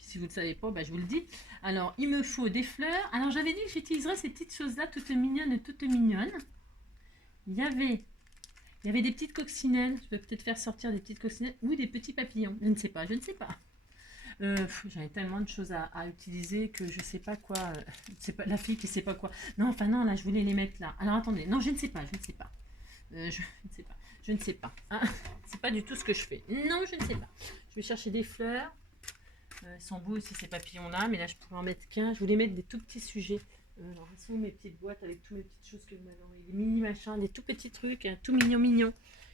Si vous ne le savez pas, bah, je vous le dis. Alors, il me faut des fleurs. Alors, j'avais dit que j'utiliserais ces petites choses-là, toutes mignonnes, toutes mignonnes. Il y avait des petites coccinelles. Je vais peut-être faire sortir des petites coccinelles ou des petits papillons. Je ne sais pas, je ne sais pas. J'avais tellement de choses à utiliser que je ne sais pas quoi. C'est pas la fille qui ne sait pas quoi. Non, enfin non, là, je voulais les mettre là. Alors, attendez. Non, je ne sais pas, je ne sais pas. Je ne sais pas. Je ne sais pas. Hein. C'est pas du tout ce que je fais. Non, je ne sais pas. Je vais chercher des fleurs. Ils sont beaux aussi ces papillons là, mais là je pourrais en mettre qu'un. Je voulais mettre des tout petits sujets. Alors, ce sont mes petites boîtes avec toutes mes petites choses que vous m'avez envoyées. Des mini machins, des tout petits trucs, hein, tout mignons.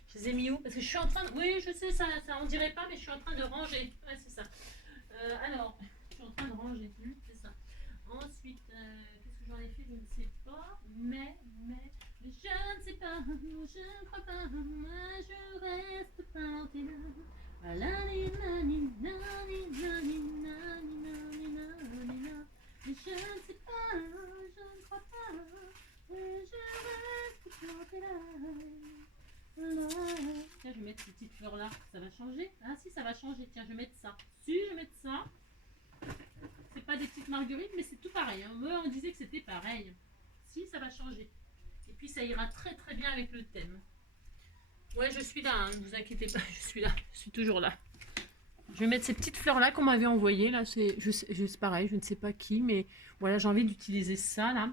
Je les ai mis où? Parce que je suis en train de. Oui, je sais, ça on dirait pas, mais je suis en train de ranger. Ouais, c'est ça. Alors, je suis en train de ranger. C'est ça. Ensuite, qu'est-ce que j'en ai fait? Je ne sais pas. Mais je ne sais pas. Je ne crois pas. Moi, je reste plantée là. Je ne sais pas, je ne crois pas, mais je reste plantée là. Tiens, je vais mettre ces petites fleurs là, ça va changer? Ah si, ça va changer, tiens, je vais mettre ça. Si, je vais mettre ça. C'est pas des petites marguerites, mais c'est tout pareil. Hein. Moi, on disait que c'était pareil. Si, ça va changer. Et puis, ça ira très très bien avec le thème. Ouais, je suis là, hein, ne vous inquiétez pas, je suis là, je suis toujours là. Je vais mettre ces petites fleurs là qu'on m'avait envoyées là, c'est pareil, je ne sais pas qui, mais voilà, j'ai envie d'utiliser ça là.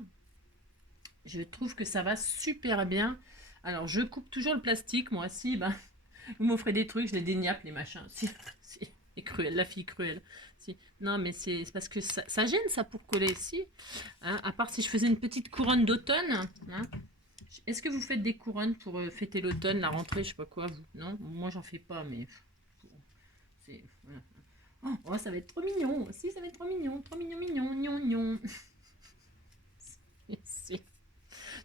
Je trouve que ça va super bien. Alors je coupe toujours le plastique, moi, si, ben, vous m'offrez des trucs, je les déniappe les machins, si, et cruelle, la fille cruelle. Si. Non mais c'est parce que ça gêne ça pour coller, si. Hein, à part si je faisais une petite couronne d'automne, hein. Est-ce que vous faites des couronnes pour fêter l'automne, la rentrée, je sais pas quoi, vous? Non, moi j'en fais pas, mais voilà. Oh, ça va être trop mignon. Si, ça va être trop mignon, mignon.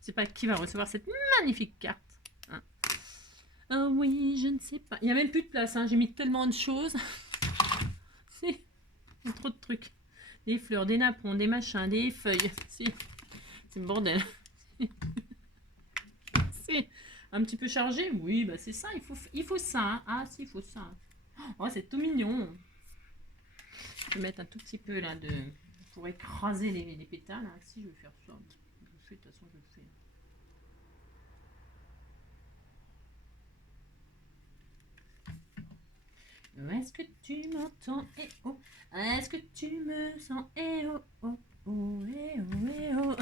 C'est pas qui va recevoir cette magnifique carte. Hein. Oh oui, je ne sais pas. Il n'y a même plus de place. Hein. J'ai mis tellement de choses. C'est trop de trucs. Des fleurs, des napperons, des machins, des feuilles. C'est le bordel. C'est un petit peu chargé. Oui, bah c'est ça. Il faut ça. Hein. Ah si, il faut ça. Oh, c'est tout mignon. Je vais mettre un tout petit peu là pour écraser les pétales. Hein. Si je vais faire ça, je le fais, de toute façon je le fais. Est-ce que tu m'entends? Eh oh. Est-ce que tu me sens? Eh oh oh oh eh oh eh oh.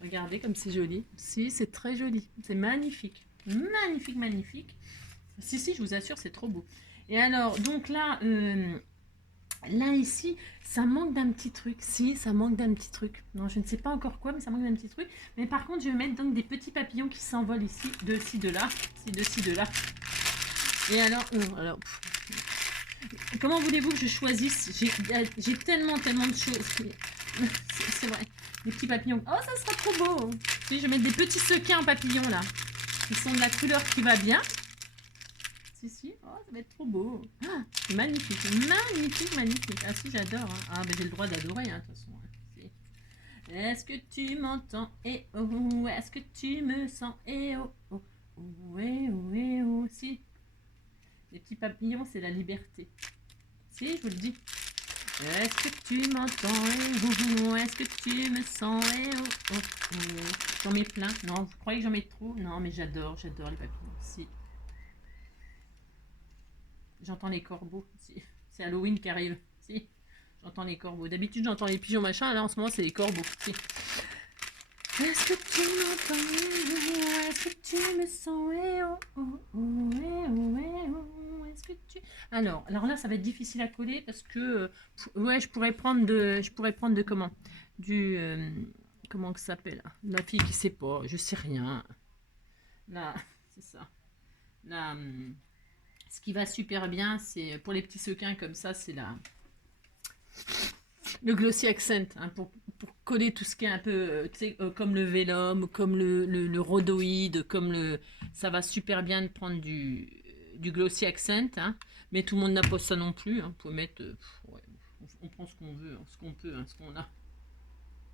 Regardez comme c'est joli. Si, c'est très joli. C'est magnifique. Magnifique, magnifique. Si, je vous assure, c'est trop beau. Et alors, donc là, là, ici, ça manque d'un petit truc. Si, ça manque d'un petit truc. Non, je ne sais pas encore quoi, mais ça manque d'un petit truc. Mais par contre, je vais mettre donc des petits papillons qui s'envolent ici, de ci, de là. De ci, de là. Et alors, comment voulez-vous que je choisisse? J'ai tellement de choses. C'est vrai. Des petits papillons. Oh, ça sera trop beau. Si, je vais mettre des petits sequins en papillons, là. Qui sont de la couleur qui va bien. Si. Oh, ça va être trop beau. Ah, magnifique. Ah si, j'adore. Hein. Ah, mais j'ai le droit d'adorer, hein, de toute façon. Si. Est-ce que tu m'entends? Eh oh, est-ce que tu me sens? Eh oh, oh, oh, eh oh, eh oh. Si. Les petits papillons, c'est la liberté. Si, je vous le dis. Est-ce que tu m'entends? Eh oh, est-ce que tu me sens? Eh oh, oh, oh. J'en mets plein. Non, vous croyez que j'en mets trop? Non, mais j'adore les papillons. Si. J'entends les corbeaux. Si. C'est Halloween qui arrive. Si. J'entends les corbeaux. D'habitude, j'entends les pigeons, machin. Là, en ce moment, c'est les corbeaux. Si. Est-ce que tu m'entends? Est-ce que tu me sens? Eh oh, oh, oh, eh oh, eh oh. Est-ce que tu... Alors là, ça va être difficile à coller parce que... ouais, je pourrais prendre de comment? Du... comment que ça s'appelle? La fille qui sait pas. Je sais rien. Là, c'est ça. Là... Ce qui va super bien, c'est pour les petits sequins comme ça, c'est le glossy accent, hein, pour coller tout ce qui est un peu, comme le vélum, comme le rhodoïde, ça va super bien de prendre du glossy accent, hein, mais tout le monde n'a pas ça non plus. Hein, on peut mettre, ouais, on prend ce qu'on veut, ce qu'on peut, hein, ce qu'on a.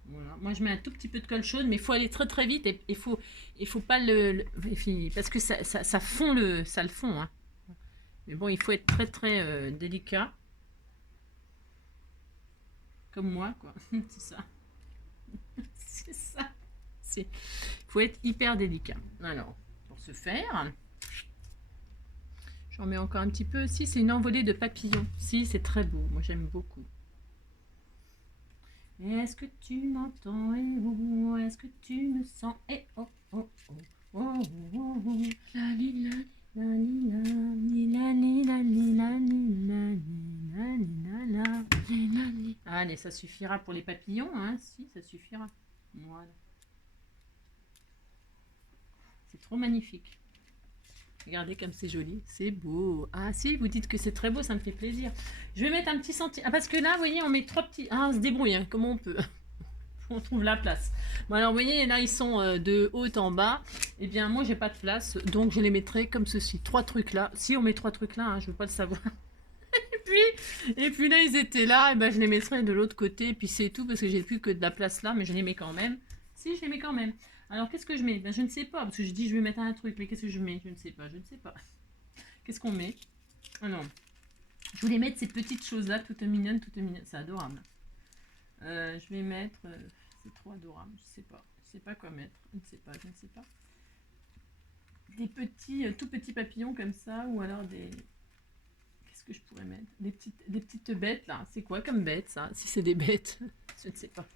Voilà. Moi je mets un tout petit peu de colle chaude, mais il faut aller très très vite et il faut pas parce que ça fond ça le fond. Hein. Mais bon, il faut être très très délicat. comme moi, quoi. C'est ça. C'est ça. Il faut être hyper délicat. Alors, pour ce faire, j'en mets encore un petit peu. Si, c'est une envolée de papillons. Si, c'est très beau. Moi, j'aime beaucoup. Est-ce que tu m'entends? Eh oh, est-ce que tu me sens? Eh oh, oh, oh, oh, oh, oh. La li, la li, la li, la li, la li, la li, la li, la li, la la, li, la li. Allez, ça suffira pour les papillons, hein? Si, ça suffira. Voilà. C'est trop magnifique. Regardez comme c'est joli, c'est beau. Ah si, vous dites que c'est très beau, ça me fait plaisir. Je vais mettre un petit centime. Ah parce que là, vous voyez, on met 3 petits... Ah, on se débrouille, hein, comment on peut. On trouve la place. Bon alors, vous voyez, là, ils sont de haut en bas. Eh bien, moi, j'ai pas de place, donc je les mettrai comme ceci. 3 trucs là. Si on met 3 trucs là, hein, je veux pas le savoir. et puis là, ils étaient là, et ben je les mettrai de l'autre côté, et puis c'est tout, parce que j'ai plus que de la place là, mais je les mets quand même. Si, je les mets quand même. Alors, qu'est-ce que je mets? Ben, je ne sais pas, parce que je dis je vais mettre un truc, mais qu'est-ce que je mets? Je ne sais pas, je ne sais pas. Qu'est-ce qu'on met? Ah non. Je voulais mettre ces petites choses-là, toutes mignonnes, c'est adorable. Je vais mettre... c'est trop adorable, je sais pas. Je sais pas quoi mettre, je ne sais pas, je ne sais pas. Des petits, tout petits papillons comme ça, ou alors des... Qu'est-ce que je pourrais mettre? Des petites bêtes, là. C'est quoi comme bêtes, ça? Si c'est des bêtes, je ne sais pas.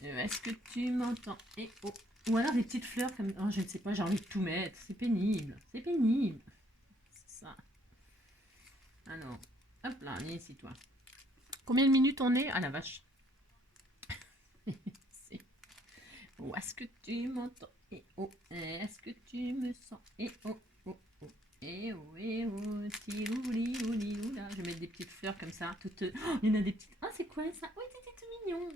Est-ce que tu m'entends? Et oh. Ou alors des petites fleurs comme... Oh, je ne sais pas, j'ai envie de tout mettre. C'est pénible. C'est pénible. C'est ça. Alors, hop là, viens ici, toi. Combien de minutes on est? Ah la vache. Oh, est-ce que tu m'entends? Et oh, est-ce que tu me sens? Et oh, oh, oh. Et oh, tilouli, ouli, oula. Je vais mettre des petites fleurs comme ça. Toutes... Oh, il y en a des petites. Oh, c'est quoi ça? Oui, c'était tout mignon.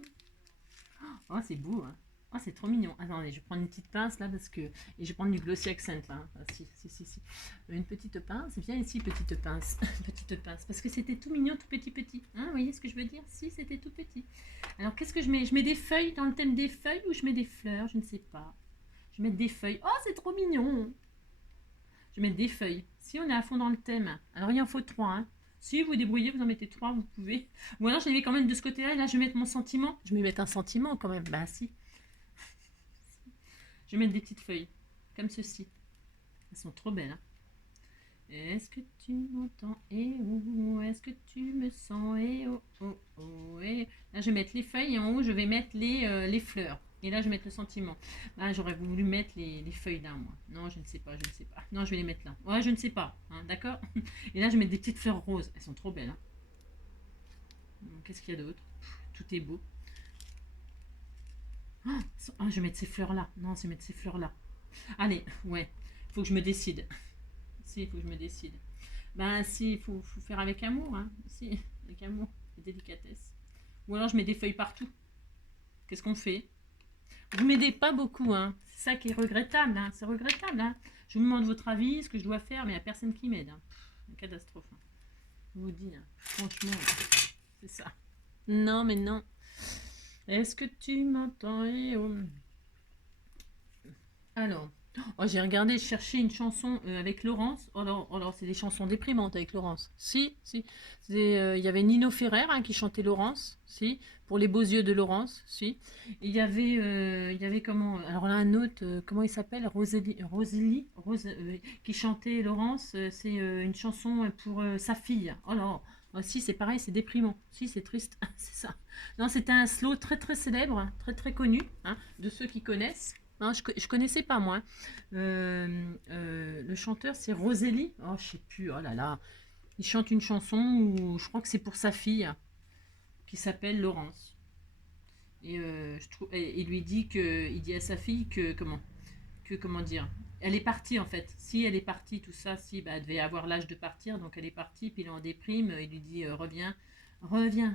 Oh, c'est beau, hein. Oh, c'est trop mignon. Attendez, je vais prendre une petite pince là parce que... Et je vais prendre du Glossy Accent là. Ah, si. Une petite pince. Viens ici, petite pince. Petite pince. Parce que c'était tout mignon, tout petit. Hein, vous voyez ce que je veux dire? Si, c'était tout petit. Alors, qu'est-ce que je mets? Je mets des feuilles dans le thème des feuilles ou je mets des fleurs? Je ne sais pas. Je vais mettre des feuilles. Oh, c'est trop mignon. Je vais mettre des feuilles. Si on est à fond dans le thème. Alors, il en faut 3. Hein. Si vous débrouillez, vous en mettez 3, vous pouvez. Ou alors, je les mets quand même de ce côté-là. Et là, je vais mettre mon sentiment. Je vais mettre un sentiment quand même. Bah, si. Je vais mettre des petites feuilles. Comme ceci. Elles sont trop belles. Hein. Est-ce que tu m'entends? Et oh, est-ce que tu me sens? Et oh, oh, oh, et... Là, je vais mettre les feuilles et en haut, je vais mettre les fleurs. Et là, je vais mettre le sentiment. Là, j'aurais voulu mettre les feuilles là, moi. Non, je ne sais pas. Non, je vais les mettre là. Ouais, je ne sais pas. Hein, d'accord? Et là, je vais mettre des petites fleurs roses. Elles sont trop belles. Hein. Qu'est-ce qu'il y a d'autre? Tout est beau. Oh, je vais mettre ces fleurs là. Non, je vais mettre ces fleurs là. Allez, ouais. Il faut que je me décide. Si, il faut que je me décide. Ben, si, il faut faire avec amour. Hein. Si, avec amour et délicatesse. Ou alors, je mets des feuilles partout. Qu'est-ce qu'on fait? Vous m'aidez pas beaucoup, hein. C'est ça qui est regrettable, hein. C'est regrettable, hein. Je vous demande votre avis, ce que je dois faire, mais il n'y a personne qui m'aide. Hein. Une catastrophe. Hein. Je vous dis, hein. Franchement, c'est ça. Non, mais non. Est-ce que tu m'entends? Alors, oh, j'ai regardé, chercher une chanson avec Laurence. Oh, alors c'est des chansons déprimantes avec Laurence. Si. Il y avait Nino Ferrer hein, qui chantait Laurence. Si. Pour les beaux yeux de Laurence. Si. Il y avait comment? Alors là, un autre, comment il s'appelle? Rosélie qui chantait Laurence. C'est une chanson pour sa fille. Oh là. Oh, si, c'est pareil, c'est déprimant. Si, c'est triste. C'est ça. Non, c'était un slow très très célèbre, très connu, hein, de ceux qui connaissent. Non, je connaissais pas moi. Le chanteur c'est Rosélie. Oh, je sais plus. Oh là là. Il chante une chanson où je crois que c'est pour sa fille qui s'appelle Laurence. Et il lui dit il dit à sa fille que comment dire. Elle est partie en fait. Si elle est partie, tout ça, si bah, elle devait avoir l'âge de partir, donc elle est partie. Puis il est en déprime. Il lui dit reviens. Reviens,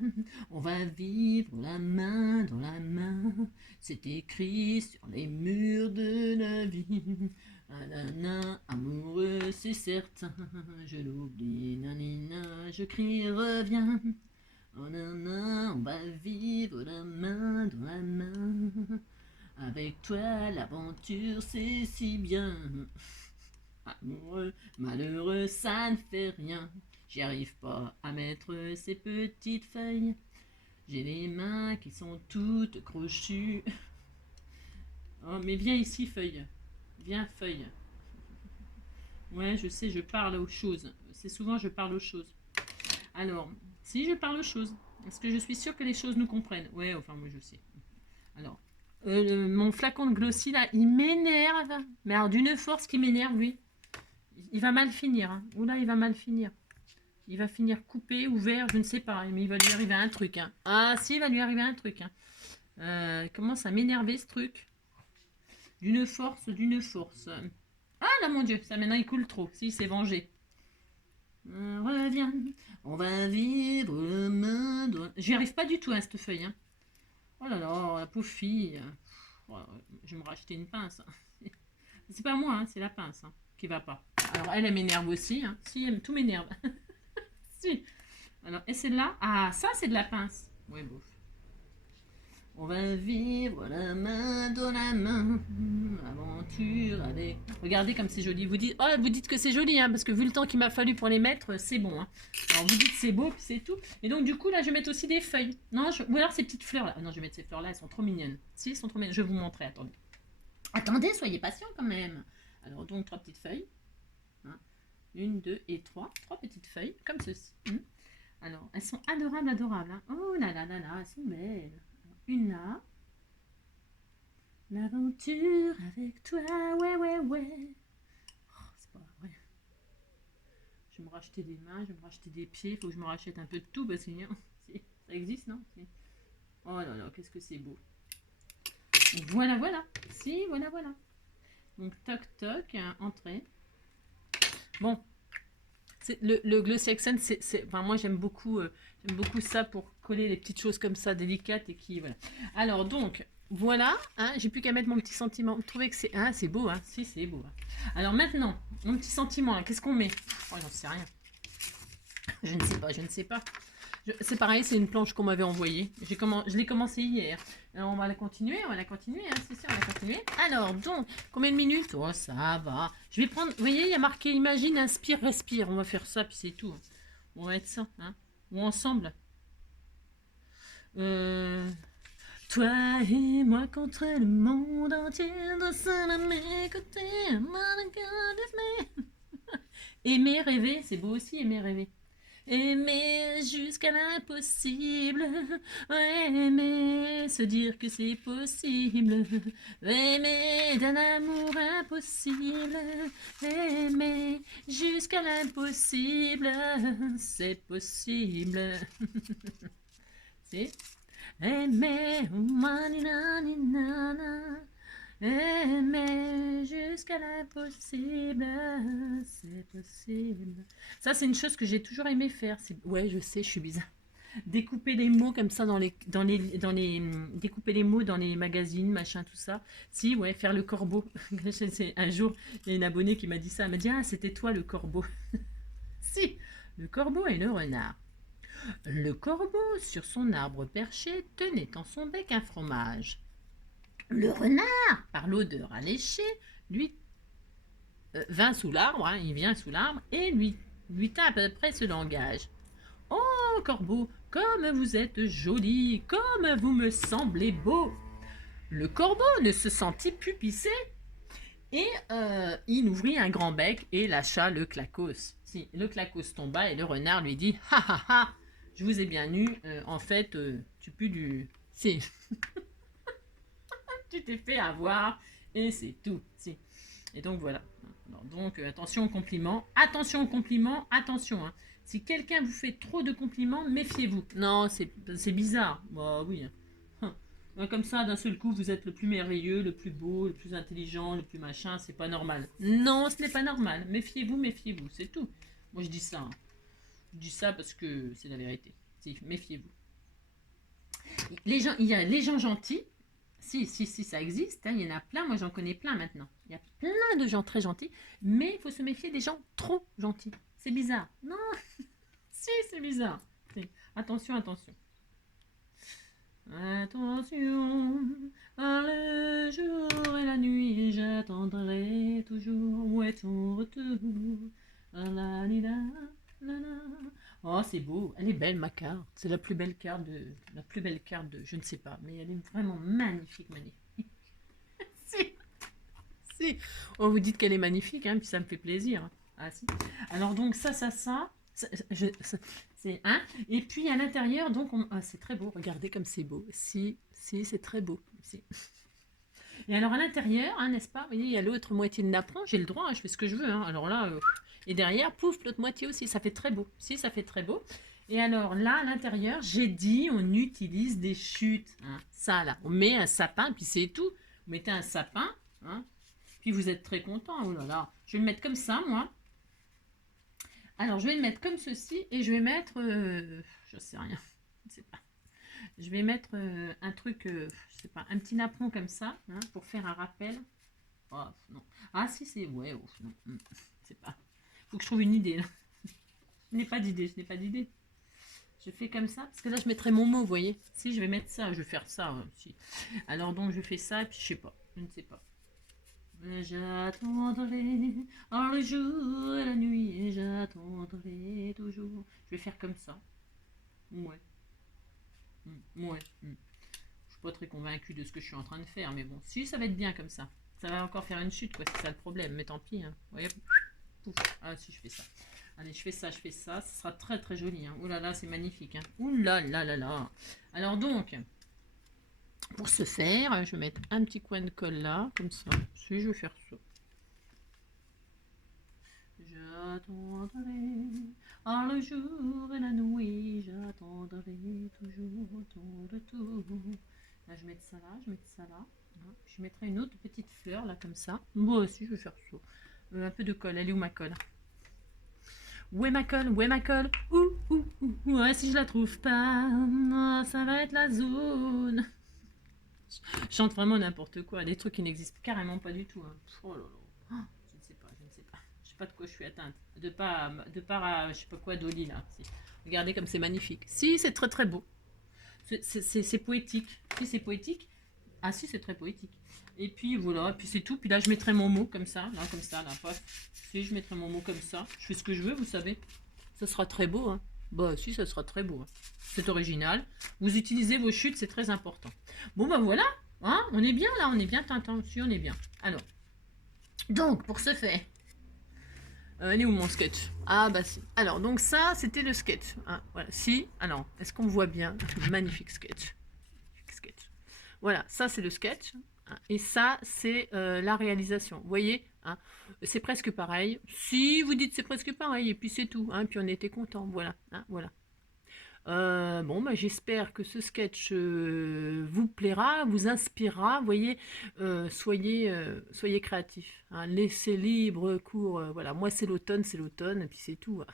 on va vivre la main dans la main. C'est écrit sur les murs de la vie. Nanana, amoureux, c'est certain. Je l'oublie, nanina, je crie reviens. Oh nana, on va vivre la main dans la main. Avec toi, l'aventure, c'est si bien. Amoureux, malheureux, ça ne fait rien. J'y arrive pas à mettre ces petites feuilles. J'ai les mains qui sont toutes crochues. Oh, mais viens ici, feuille. Viens, feuille. Ouais, je sais, je parle aux choses. C'est souvent, je parle aux choses. Alors, si je parle aux choses, est-ce que je suis sûre que les choses nous comprennent? Ouais, enfin, moi, je sais. Alors, mon flacon de Glossy, là, il m'énerve. Mais alors, d'une force qui m'énerve, lui. Il va mal finir. Hein. Oula, il va mal finir. Il va finir coupé, ouvert, je ne sais pas. Mais il va lui arriver un truc. Hein. Ah, si, il va lui arriver un truc. Hein. Commence à m'énerver, ce truc. D'une force, d'une force. Ah, là, mon Dieu, ça, maintenant, il coule trop. Si, il s'est vengé. Reviens, on va vivre le monde. J'y arrive pas du tout à cette feuille. Hein. Oh là là, la pauvre fille. Oh, je vais me racheter une pince. C'est pas moi, hein, c'est la pince hein, qui va pas. Alors elle m'énerve aussi. Hein. Si, tout m'énerve. Si. Alors, et celle-là, ah, ça c'est de la pince. Ouais, bof. On va vivre la main dans la main, aventure avec... Regardez comme c'est joli. Vous dites que c'est joli, hein, parce que vu le temps qu'il m'a fallu pour les mettre, c'est bon. Hein. Alors vous dites c'est beau, puis c'est tout. Et donc du coup, là, je vais mettre aussi des feuilles. Non, ou alors ces petites fleurs-là. Non, je vais mettre ces fleurs-là, elles sont trop mignonnes. Si, elles sont trop mignonnes. Je vais vous montrer, attendez. Attendez, soyez patient quand même. Alors donc, 3 petites feuilles. Hein. 1, 2 et 3. 3 petites feuilles, comme ceci. Alors, elles sont adorables, adorables. Hein. Oh là là là là, elles sont belles. Une là. L'aventure avec toi, ouais, ouais, ouais. Oh, c'est pas vrai. Je vais me racheter des mains, je vais me racheter des pieds. Il faut que je me rachète un peu de tout parce que ça existe, non? Oh là là, qu'est-ce que c'est beau. Voilà, voilà. Si, voilà, voilà. Donc, toc, toc, entrée. Bon. Le Glossy Accent, enfin, moi j'aime beaucoup ça pour coller les petites choses comme ça délicates et qui voilà. Alors donc voilà, hein, j'ai plus qu'à mettre mon petit sentiment. Vous trouvez que c'est beau, hein? Si c'est beau. Hein. Alors maintenant, mon petit sentiment, qu'est-ce qu'on met? Oh, j'en sais rien. Je ne sais pas. C'est pareil, c'est une planche qu'on m'avait envoyée. Je l'ai commencé hier. Alors, on va la continuer, hein, c'est sûr, on va continuer. Alors, donc, combien de minutes? Oh, ça va. Je vais prendre, vous voyez, il y a marqué imagine, inspire, respire. On va faire ça, puis c'est tout. On va mettre ça, hein. Ou ensemble. Toi et moi contre le monde entier, de seul à mes côtés, aimer, rêver, c'est beau aussi, aimer, rêver. Aimer jusqu'à l'impossible, aimer se dire que c'est possible, aimer d'un amour impossible, aimer jusqu'à l'impossible, c'est possible. C'est aimer, aimer jusqu'à l'impossible, c'est possible. Ça, c'est une chose que j'ai toujours aimé faire. Ouais, je sais, je suis bizarre. Découper les mots comme ça découper les mots dans les magazines, machin, tout ça. Si, ouais, faire le corbeau. Un jour, il y a une abonnée qui m'a dit ça. Elle m'a dit, ah, c'était toi le corbeau. Si, le corbeau et le renard. Le corbeau, sur son arbre perché, tenait en son bec un fromage. Le renard, par l'odeur alléchée, lui vint sous l'arbre, hein, il vient sous l'arbre, et lui tint à peu près ce langage. Oh, corbeau, comme vous êtes joli, comme vous me semblez beau. Le corbeau ne se sentit plus pisser, et il ouvrit un grand bec et lâcha le clacos. Si, le clacos tomba, et le renard lui dit, ha ha ha, je vous ai bien eu, en fait, tu pues du... Si... tu t'es fait avoir et c'est tout. Si. Et donc voilà. Alors, donc attention aux compliments, attention aux compliments, attention. Hein. Si quelqu'un vous fait trop de compliments, méfiez-vous. Non, c'est bizarre. Bah oui. Hein. Comme ça, d'un seul coup, vous êtes le plus merveilleux, le plus beau, le plus intelligent, le plus machin. C'est pas normal. Non, ce n'est pas normal. Méfiez-vous, méfiez-vous. C'est tout. Moi, je dis ça. Hein. Je dis ça parce que c'est la vérité. Si, méfiez-vous. Il y a les gens gentils. Si, ça existe, hein, il y en a plein, moi j'en connais plein maintenant. Il y a plein de gens très gentils, mais il faut se méfier des gens trop gentils. C'est bizarre. Non, si, c'est bizarre. Si. Attention, attention. Attention, le jour et la nuit, j'attendrai toujours où est ton retour. La, la, la, la, la. Oh, c'est beau. Elle est belle, ma carte. C'est la plus belle carte de, je ne sais pas, mais elle est vraiment magnifique, magnifique. Si, si. Oh, vous dites qu'elle est magnifique, hein, puis ça me fait plaisir. Ah, si. Alors, donc, c'est, hein. Et puis, à l'intérieur, donc, ah, c'est très beau. Regardez comme c'est beau. Si, si, c'est très beau. Si. Et alors, à l'intérieur, hein, n'est-ce pas? Vous voyez, il y a l'autre moitié de napperon. J'ai le droit, hein, je fais ce que je veux. Hein. Alors là, et derrière, pouf, l'autre moitié aussi. Ça fait très beau. Si, ça fait très beau. Et alors là, à l'intérieur, j'ai dit, on utilise des chutes. Hein. Ça, là, on met un sapin, puis c'est tout. Vous mettez un sapin, hein, puis vous êtes très content. Oh là là. Je vais le mettre comme ça, moi. Alors, je vais le mettre comme ceci, et je vais mettre, je sais rien, je ne sais pas. Je vais mettre un truc, je sais pas, un petit napperon comme ça, hein, pour faire un rappel. Oh, non. Ah si, c'est, ouais, oh, non, c'est pas. Faut que je trouve une idée là. Je n'ai pas d'idée, je n'ai pas d'idée. Je fais comme ça, parce que là je mettrai mon mot, vous voyez. Si, je vais mettre ça, je vais faire ça. Si. Alors donc je fais ça, et puis je sais pas, je ne sais pas. J'attendrai le jour et la nuit, et j'attendrai toujours. Je vais faire comme ça. Ouais. Ouais. Je suis pas très convaincue de ce que je suis en train de faire, mais bon, si ça va être bien comme ça. Ça va encore faire une chute, quoi, c'est ça le problème, mais tant pis. Hein. Voyez, pouf. Ah si, je fais ça. Allez, je fais ça, ça sera très très joli. Hein. Ouh là là, c'est magnifique. Hein. Ouh là là là là. Alors donc, pour ce faire, je vais mettre un petit coin de colle là, comme ça. Si, je vais faire ça. J'attendrai le jour et la nuit, j'attendrai toujours ton retour. Là, je vais mettre ça là, je vais mettre ça là. Je mettrai une autre petite fleur là, comme ça. Moi aussi, je vais faire ça. Un peu de colle. Elle est où ma colle? Où est ma colle? Où est ma colle? Ouais, si je la trouve pas, ça va être la zone. Je chante vraiment n'importe quoi, des trucs qui n'existent carrément pas du tout. Hein. Oh là là. Je ne sais pas, je ne sais pas. Je sais pas de quoi je suis atteinte. De part à, je sais pas quoi, Dolly là. Si. Regardez comme c'est magnifique. Si, c'est très très beau. C'est poétique. Si, c'est poétique. Ah si, c'est très poétique. Et puis voilà, puis c'est tout. Puis là, je mettrai mon mot comme ça, là, paf. Si, je mettrai mon mot comme ça. Je fais ce que je veux, vous savez. Ça sera très beau, hein. Bah si, ça sera très beau. Hein. C'est original. Vous utilisez vos chutes, c'est très important. Bon, bah voilà. Hein, on est bien là, on est bien Tintin. Si, on est bien. Alors, donc, pour ce fait... elle est où mon sketch? Ah bah si. Alors, donc ça, c'était le sketch. Hein, voilà. Si, alors, est-ce qu'on voit bien? Magnifique sketch. Voilà, ça c'est le sketch. Et ça, c'est la réalisation. Vous voyez, hein, c'est presque pareil. Si vous dites c'est presque pareil, et puis c'est tout. Hein, puis on était content. Voilà. Hein, voilà. Bon, bah, j'espère que ce sketch vous plaira, vous inspirera. Vous voyez, soyez créatifs. Hein, laissez libre cours. Voilà, moi c'est l'automne, et puis c'est tout. Hein.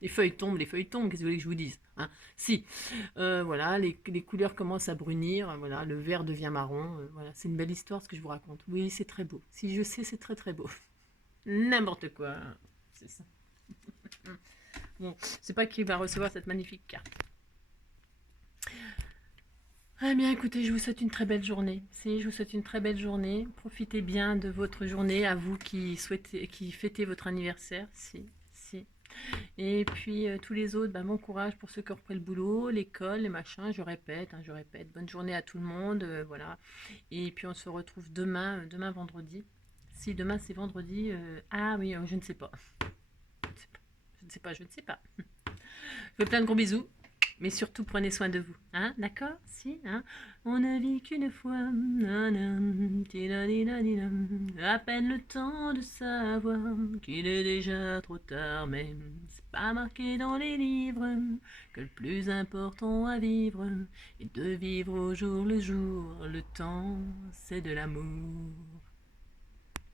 Les feuilles tombent, qu'est-ce que vous voulez que je vous dise? Hein? Si, voilà, les couleurs commencent à brunir, voilà, le vert devient marron, voilà, c'est une belle histoire ce que je vous raconte. Oui, c'est très beau. Si je sais, c'est très très beau. N'importe quoi, c'est ça. Bon, c'est pas qui va recevoir cette magnifique carte. Eh bien, écoutez, je vous souhaite une très belle journée. Si, je vous souhaite une très belle journée. Profitez bien de votre journée, à vous qui fêtez votre anniversaire. Si. Et puis tous les autres, bah, bon courage pour ceux qui ont repris le boulot, l'école, les machins, je répète. Bonne journée à tout le monde, voilà. Et puis on se retrouve demain vendredi. Si demain c'est vendredi, ah oui, je ne sais pas. Je ne sais pas. Je vous fais plein de gros bisous. Mais surtout, prenez soin de vous. Hein, d'accord? Si, hein? On ne vit qu'une fois. À peine le temps de savoir qu'il est déjà trop tard. Mais c'est pas marqué dans les livres que le plus important à vivre est de vivre au jour le jour. Le temps, c'est de l'amour.